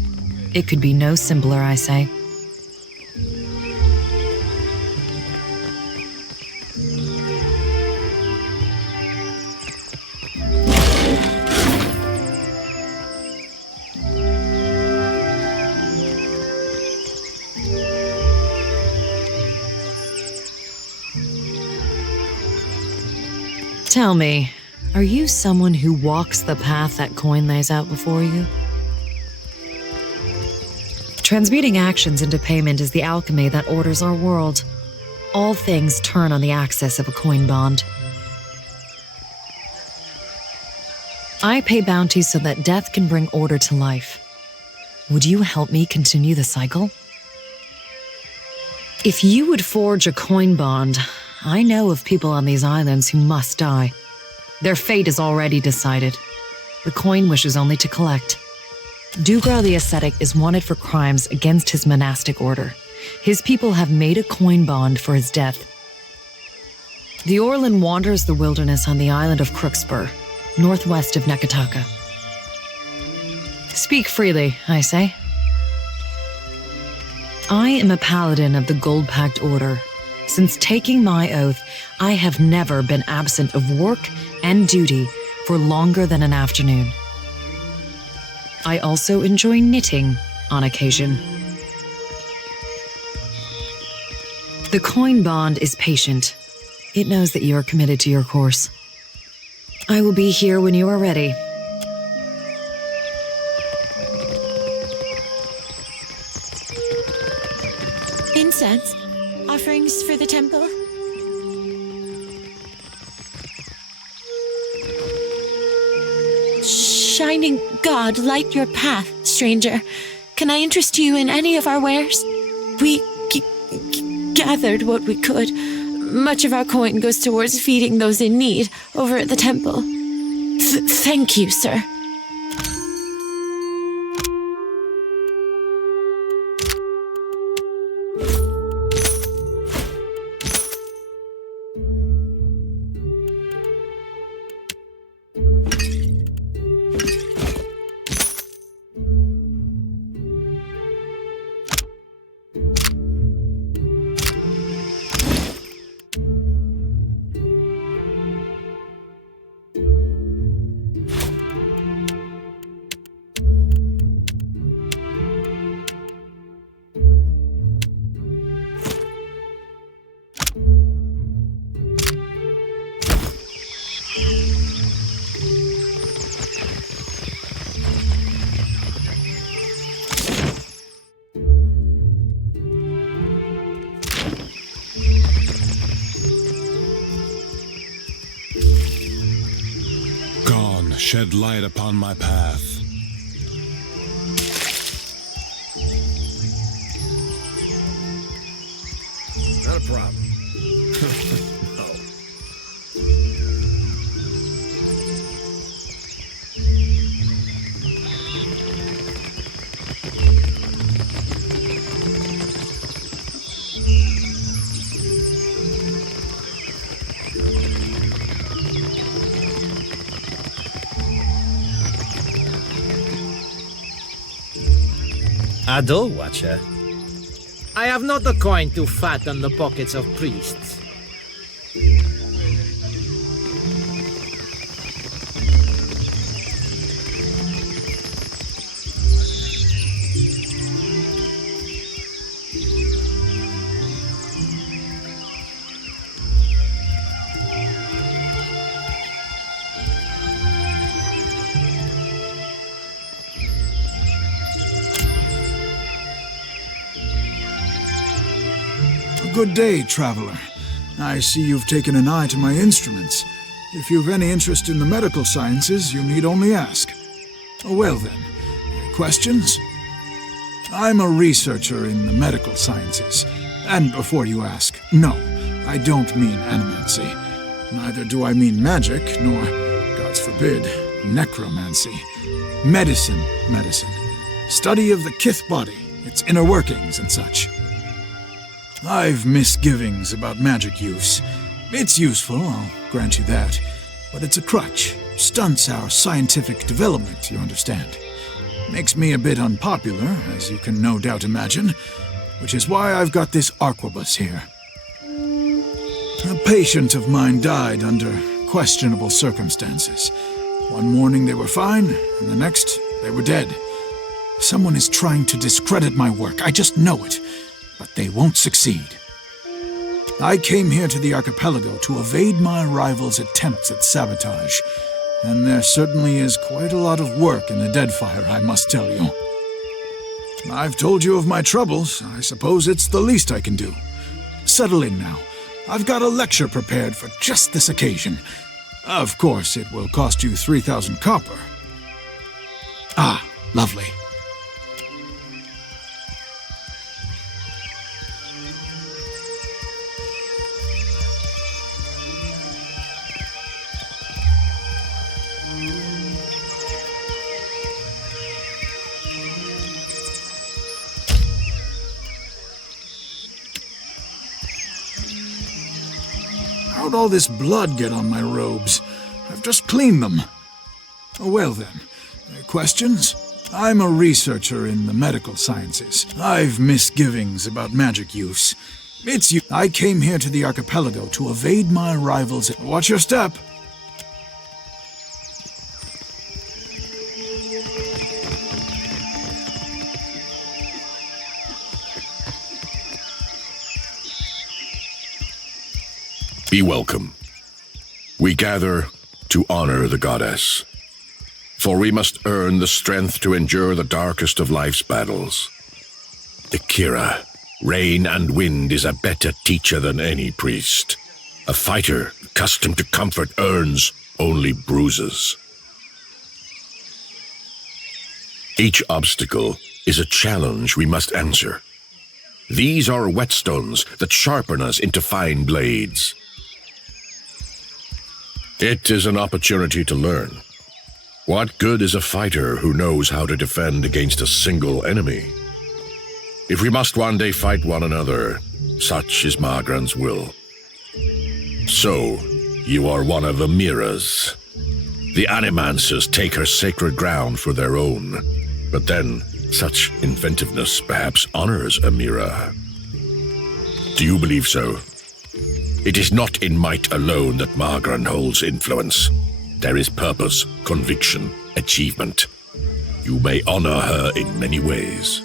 It could be no simpler, I say. Tell me, are you someone who walks the path that coin lays out before you? Transmuting actions into payment is the alchemy that orders our world. All things turn on the axis of a coin bond. I pay bounties so that death can bring order to life. Would you help me continue the cycle? If you would forge a coin bond, I know of people on these islands who must die. Their fate is already decided. The coin wishes only to collect. Dugra the Ascetic is wanted for crimes against his monastic order. His people have made a coin bond for his death. The Orlan wanders the wilderness on the island of Crookspur, northwest of Neketaka. Speak freely, I say. I am a paladin of the Gold-Pact Order. Since taking my oath, I have never been absent of work and duty for longer than an afternoon. I also enjoy knitting on occasion. The coin bond is patient. It knows that you are committed to your course. I will be here when you are ready. Incense? Offerings for the temple? Shining God, light your path, stranger. Can I interest you in any of our wares? We gathered what we could. Much of our coin goes towards feeding those in need over at the temple. Thank you, sir. Shed light upon my path. Not a problem. No. Ado, Watcher. I have not a coin to fatten the pockets of priests. Good day, traveler. I see you've taken an eye to my instruments. If you've any interest in the medical sciences, you need only ask. Well then, questions? I'm a researcher in the medical sciences. And before you ask, no, I don't mean animancy. Neither do I mean magic, nor, God's forbid, necromancy. Medicine. Study of the kith body, its inner workings and such. I've misgivings about magic use. It's useful, I'll grant you that, but it's a crutch. Stunts our scientific development, you understand. Makes me a bit unpopular, as you can no doubt imagine, which is why I've got this arquebus here. A patient of mine died under questionable circumstances. One morning they were fine, and the next they were dead. Someone is trying to discredit my work, I just know it. But they won't succeed. I came here to the archipelago to evade my rival's attempts at sabotage, and there certainly is quite a lot of work in the Deadfire, I must tell you. I've told you of my troubles. I suppose it's the least I can do. Settle in now. I've got a lecture prepared for just this occasion. Of course, it will cost you 3,000 copper. Ah, lovely. How'd all this blood get on my robes? I've just cleaned them. Well then, questions? I'm a researcher in the medical sciences. I've misgivings about magic use. It's you. I came here to the archipelago to evade my rivals. Watch your step. Be welcome. We gather to honor the goddess, for we must earn the strength to endure the darkest of life's battles. Akira, rain and wind is a better teacher than any priest. A fighter accustomed to comfort earns only bruises. Each obstacle is a challenge we must answer. These are whetstones that sharpen us into fine blades. It is an opportunity to learn. What good is a fighter who knows how to defend against a single enemy? If we must one day fight one another, such is Rymrgand's will. So, you are one of the mirrors. The animancers take her sacred ground for their own, but then such inventiveness perhaps honors a mirror. Do you believe so? It is not in might alone that Rymrgand holds influence. There is purpose, conviction, achievement. You may honor her in many ways.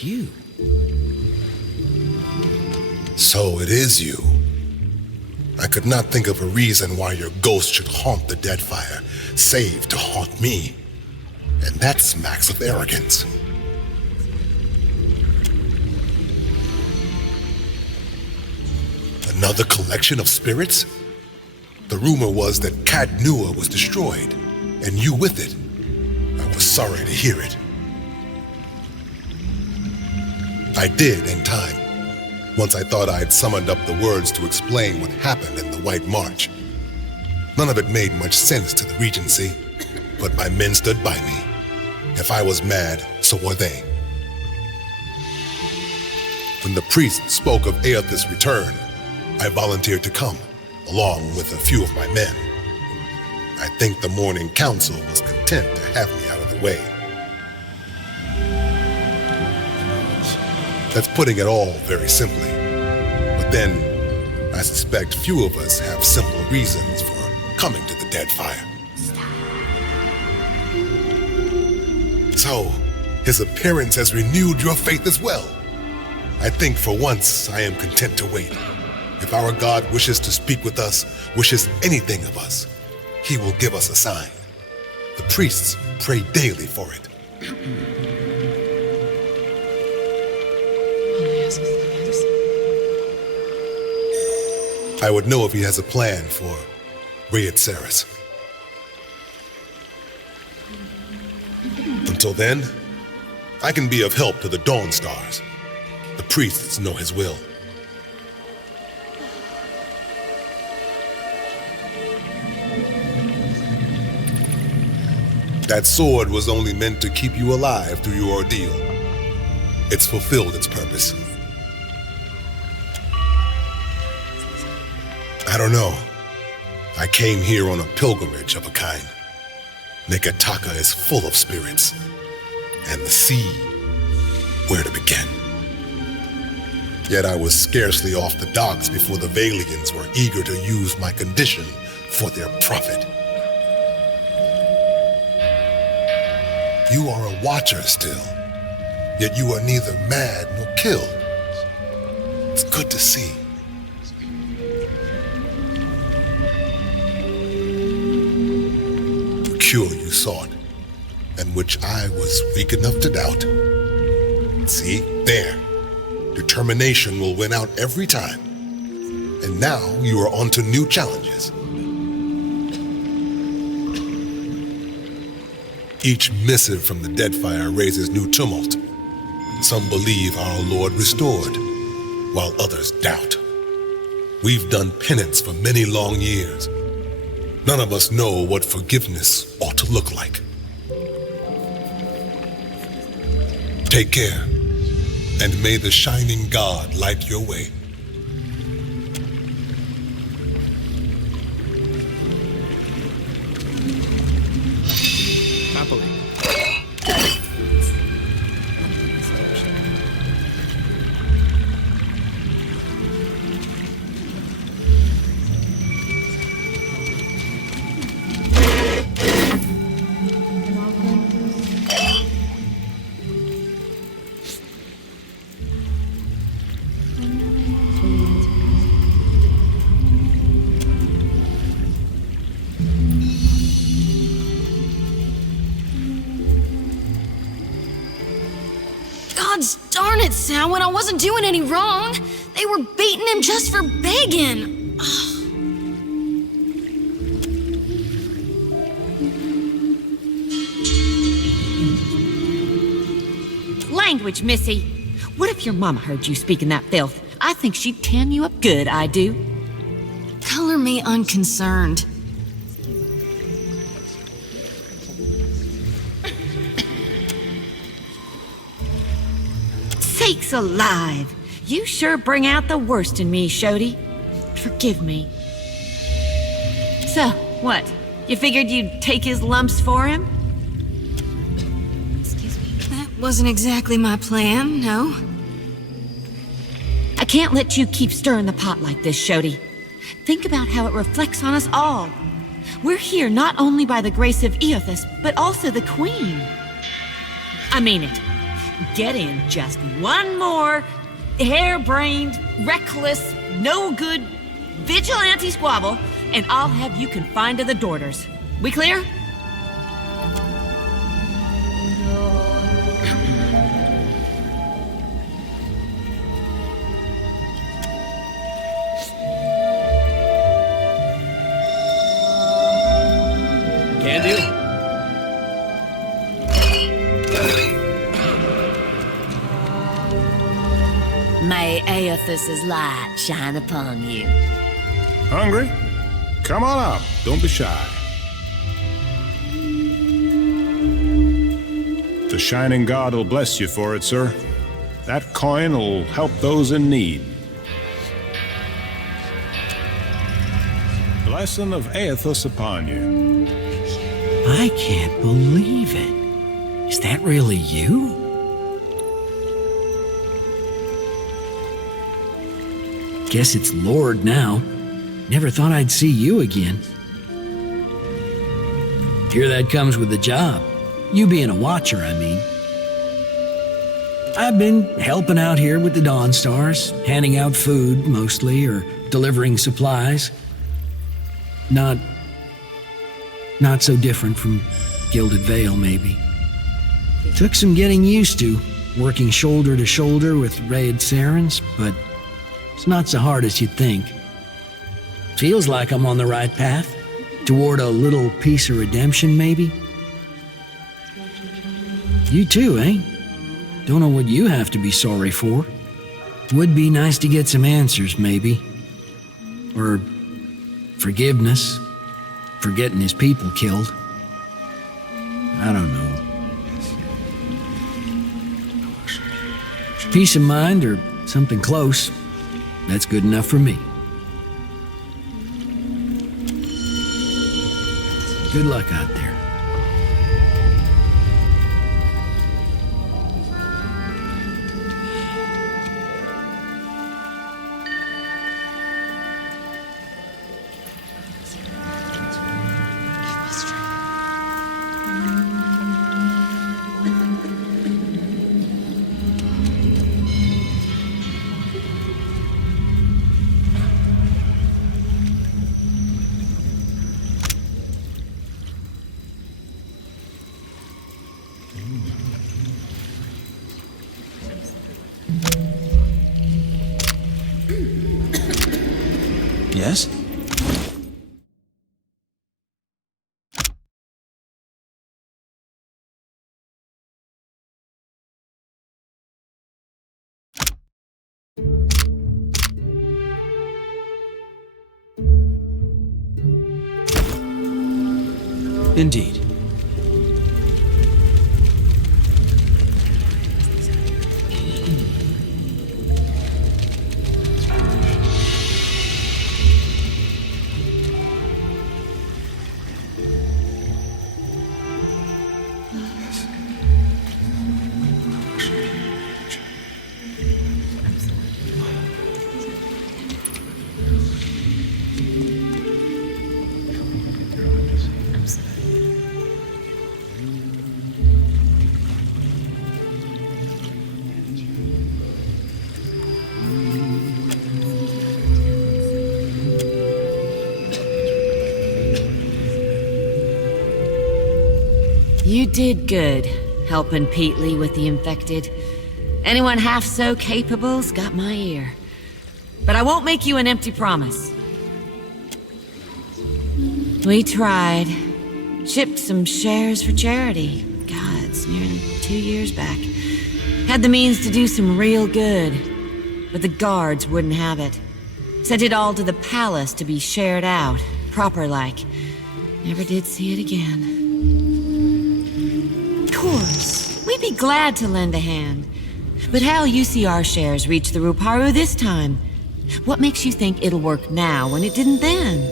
You. So it is you. I could not think of a reason why your ghost should haunt the Deadfire, save to haunt me. And that smacks of arrogance. Another collection of spirits? The rumor was that Cadnua was destroyed, and you with it. I was sorry to hear it. I did in time, once I thought I had summoned up the words to explain what happened in the White March. None of it made much sense to the Regency, but my men stood by me. If I was mad, so were they. When the priest spoke of Aethys' return, I volunteered to come, along with a few of my men. I think the Morning Council was content to have me out of the way. That's putting it all very simply. But then, I suspect few of us have simple reasons for coming to the Deadfire. So, his appearance has renewed your faith as well. I think for once I am content to wait. If our God wishes to speak with us, wishes anything of us, he will give us a sign. The priests pray daily for it. I would know if he has a plan for Rymrgand. Until then, I can be of help to the Dawn Stars. The priests know his will. That sword was only meant to keep you alive through your ordeal. It's fulfilled its purpose. I don't know. I came here on a pilgrimage of a kind. Neketaka is full of spirits, and the sea, where to begin? Yet I was scarcely off the docks before the Valians were eager to use my condition for their profit. You are a watcher still, yet you are neither mad nor killed. It's good to see. The cure you sought, and which I was weak enough to doubt. See, there. Determination will win out every time. And now you are on to new challenges. Each missive from the Deadfire raises new tumult. Some believe our Lord restored, while others doubt. We've done penance for many long years. None of us know what forgiveness ought to look like. Take care, and may the shining God light your way. Happily. Gods darn it, Samhain, I wasn't doing any wrong. They were baiting him just for begging. Language, Missy. What if your mama heard you speaking that filth? I think she'd tan you up good, I do. Color me unconcerned. Sakes alive! You sure bring out the worst in me, Shodi. Forgive me. So, what? You figured you'd take his lumps for him? Excuse me. That wasn't exactly my plan, no. I can't let you keep stirring the pot like this, Shodi. Think about how it reflects on us all. We're here not only by the grace of Eothas, but also the Queen. I mean it. Get in just one more harebrained, reckless, no-good vigilante squabble, and I'll have you confined to the Dorters. We clear? Can do. May Eothas's light shine upon you. Hungry? Come on up. Don't be shy. The Shining God will bless you for it, sir. That coin will help those in need. Blessing of Eothas upon you. I can't believe it. Is that really you? Guess it's Lord now. Never thought I'd see you again. Here that comes with the job. You being a watcher, I mean. I've been helping out here with the Dawn Stars, handing out food mostly, or delivering supplies. Not so different from Gilded Vale, maybe. Took some getting used to, working shoulder to shoulder with Raid Sarens, but it's not so hard as you'd think. Feels like I'm on the right path, toward a little piece of redemption, maybe. You too, eh? Don't know what you have to be sorry for. Would be nice to get some answers, maybe. Or forgiveness for getting his people killed. I don't know. Peace of mind or something close. That's good enough for me. Good luck out there. Yes? Indeed. You did good, helping Peatley with the infected. Anyone half so capable's got my ear. But I won't make you an empty promise. We tried. Shipped some shares for charity. God, it's nearly 2 years back. Had the means to do some real good. But the guards wouldn't have it. Sent it all to the palace to be shared out, proper-like. Never did see it again. Of course, we'd be glad to lend a hand. But how'll you see our shares reach the Ruparu this time? What makes you think it'll work now when it didn't then?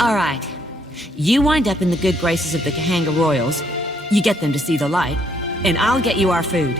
All right. You wind up in the good graces of the Kahanga Royals. You get them to see the light, and I'll get you our food.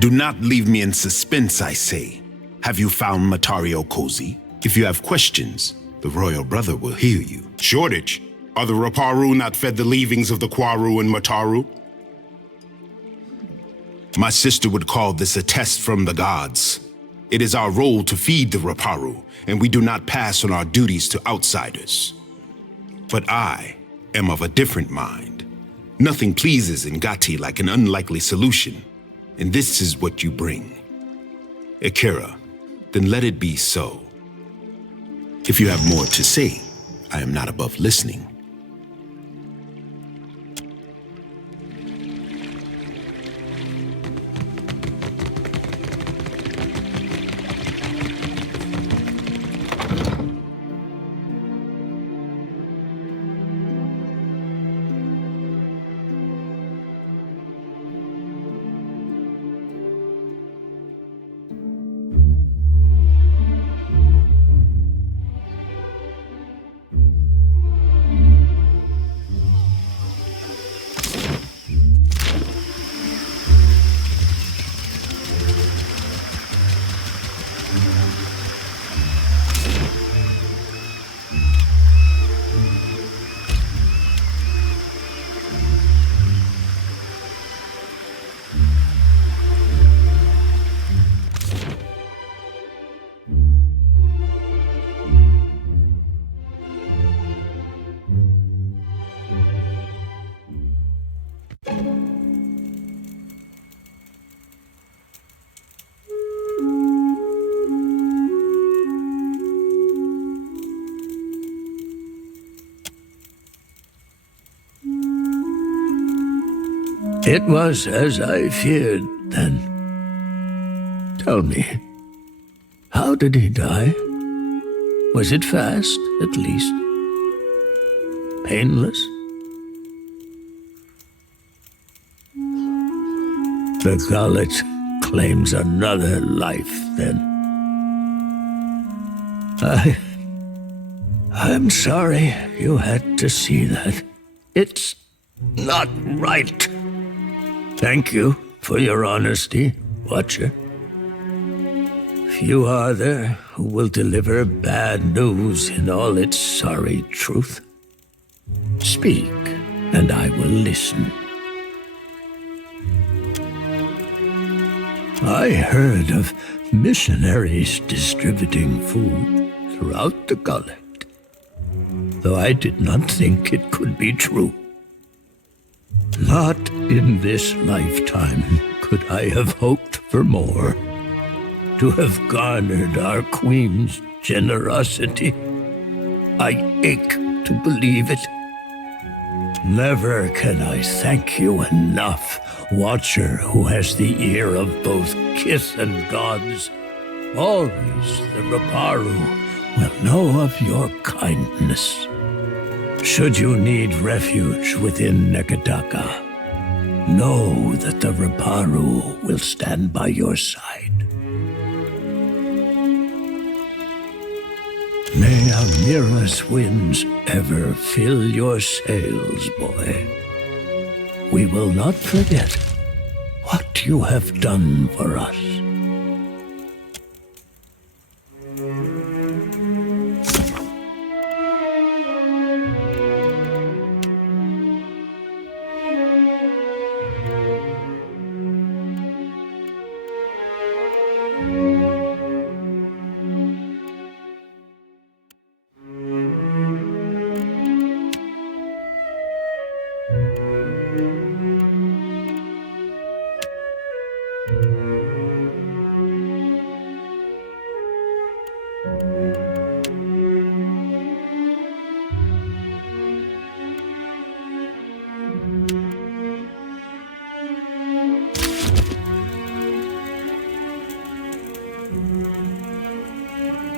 Do not leave me in suspense, I say. Have you found Matario Kozi? If you have questions, the royal brother will hear you. Shortage? Are the Ruparu not fed the leavings of the Kwaru and Mataru? My sister would call this a test from the gods. It is our role to feed the Ruparu, and we do not pass on our duties to outsiders. But I am of a different mind. Nothing pleases Ngati like an unlikely solution, and this is what you bring. Akira, then let it be so. If you have more to say, I am not above listening. It was as I feared, then. Tell me, how did he die? Was it fast, at least? Painless? The gullet claims another life, then. I'm sorry you had to see that. It's not right. Thank you for your honesty, Watcher. Few are there who will deliver bad news in all its sorry truth. Speak, and I will listen. I heard of missionaries distributing food throughout the gullet, though I did not think it could be true. Not in this lifetime could I have hoped for more. To have garnered our queen's generosity. I ache to believe it. Never can I thank you enough, Watcher who has the ear of both kith and gods. Always the Raparu will know of your kindness. Should you need refuge within Neketaka, know that the Raparu will stand by your side. May Amira's winds ever fill your sails, boy. We will not forget what you have done for us.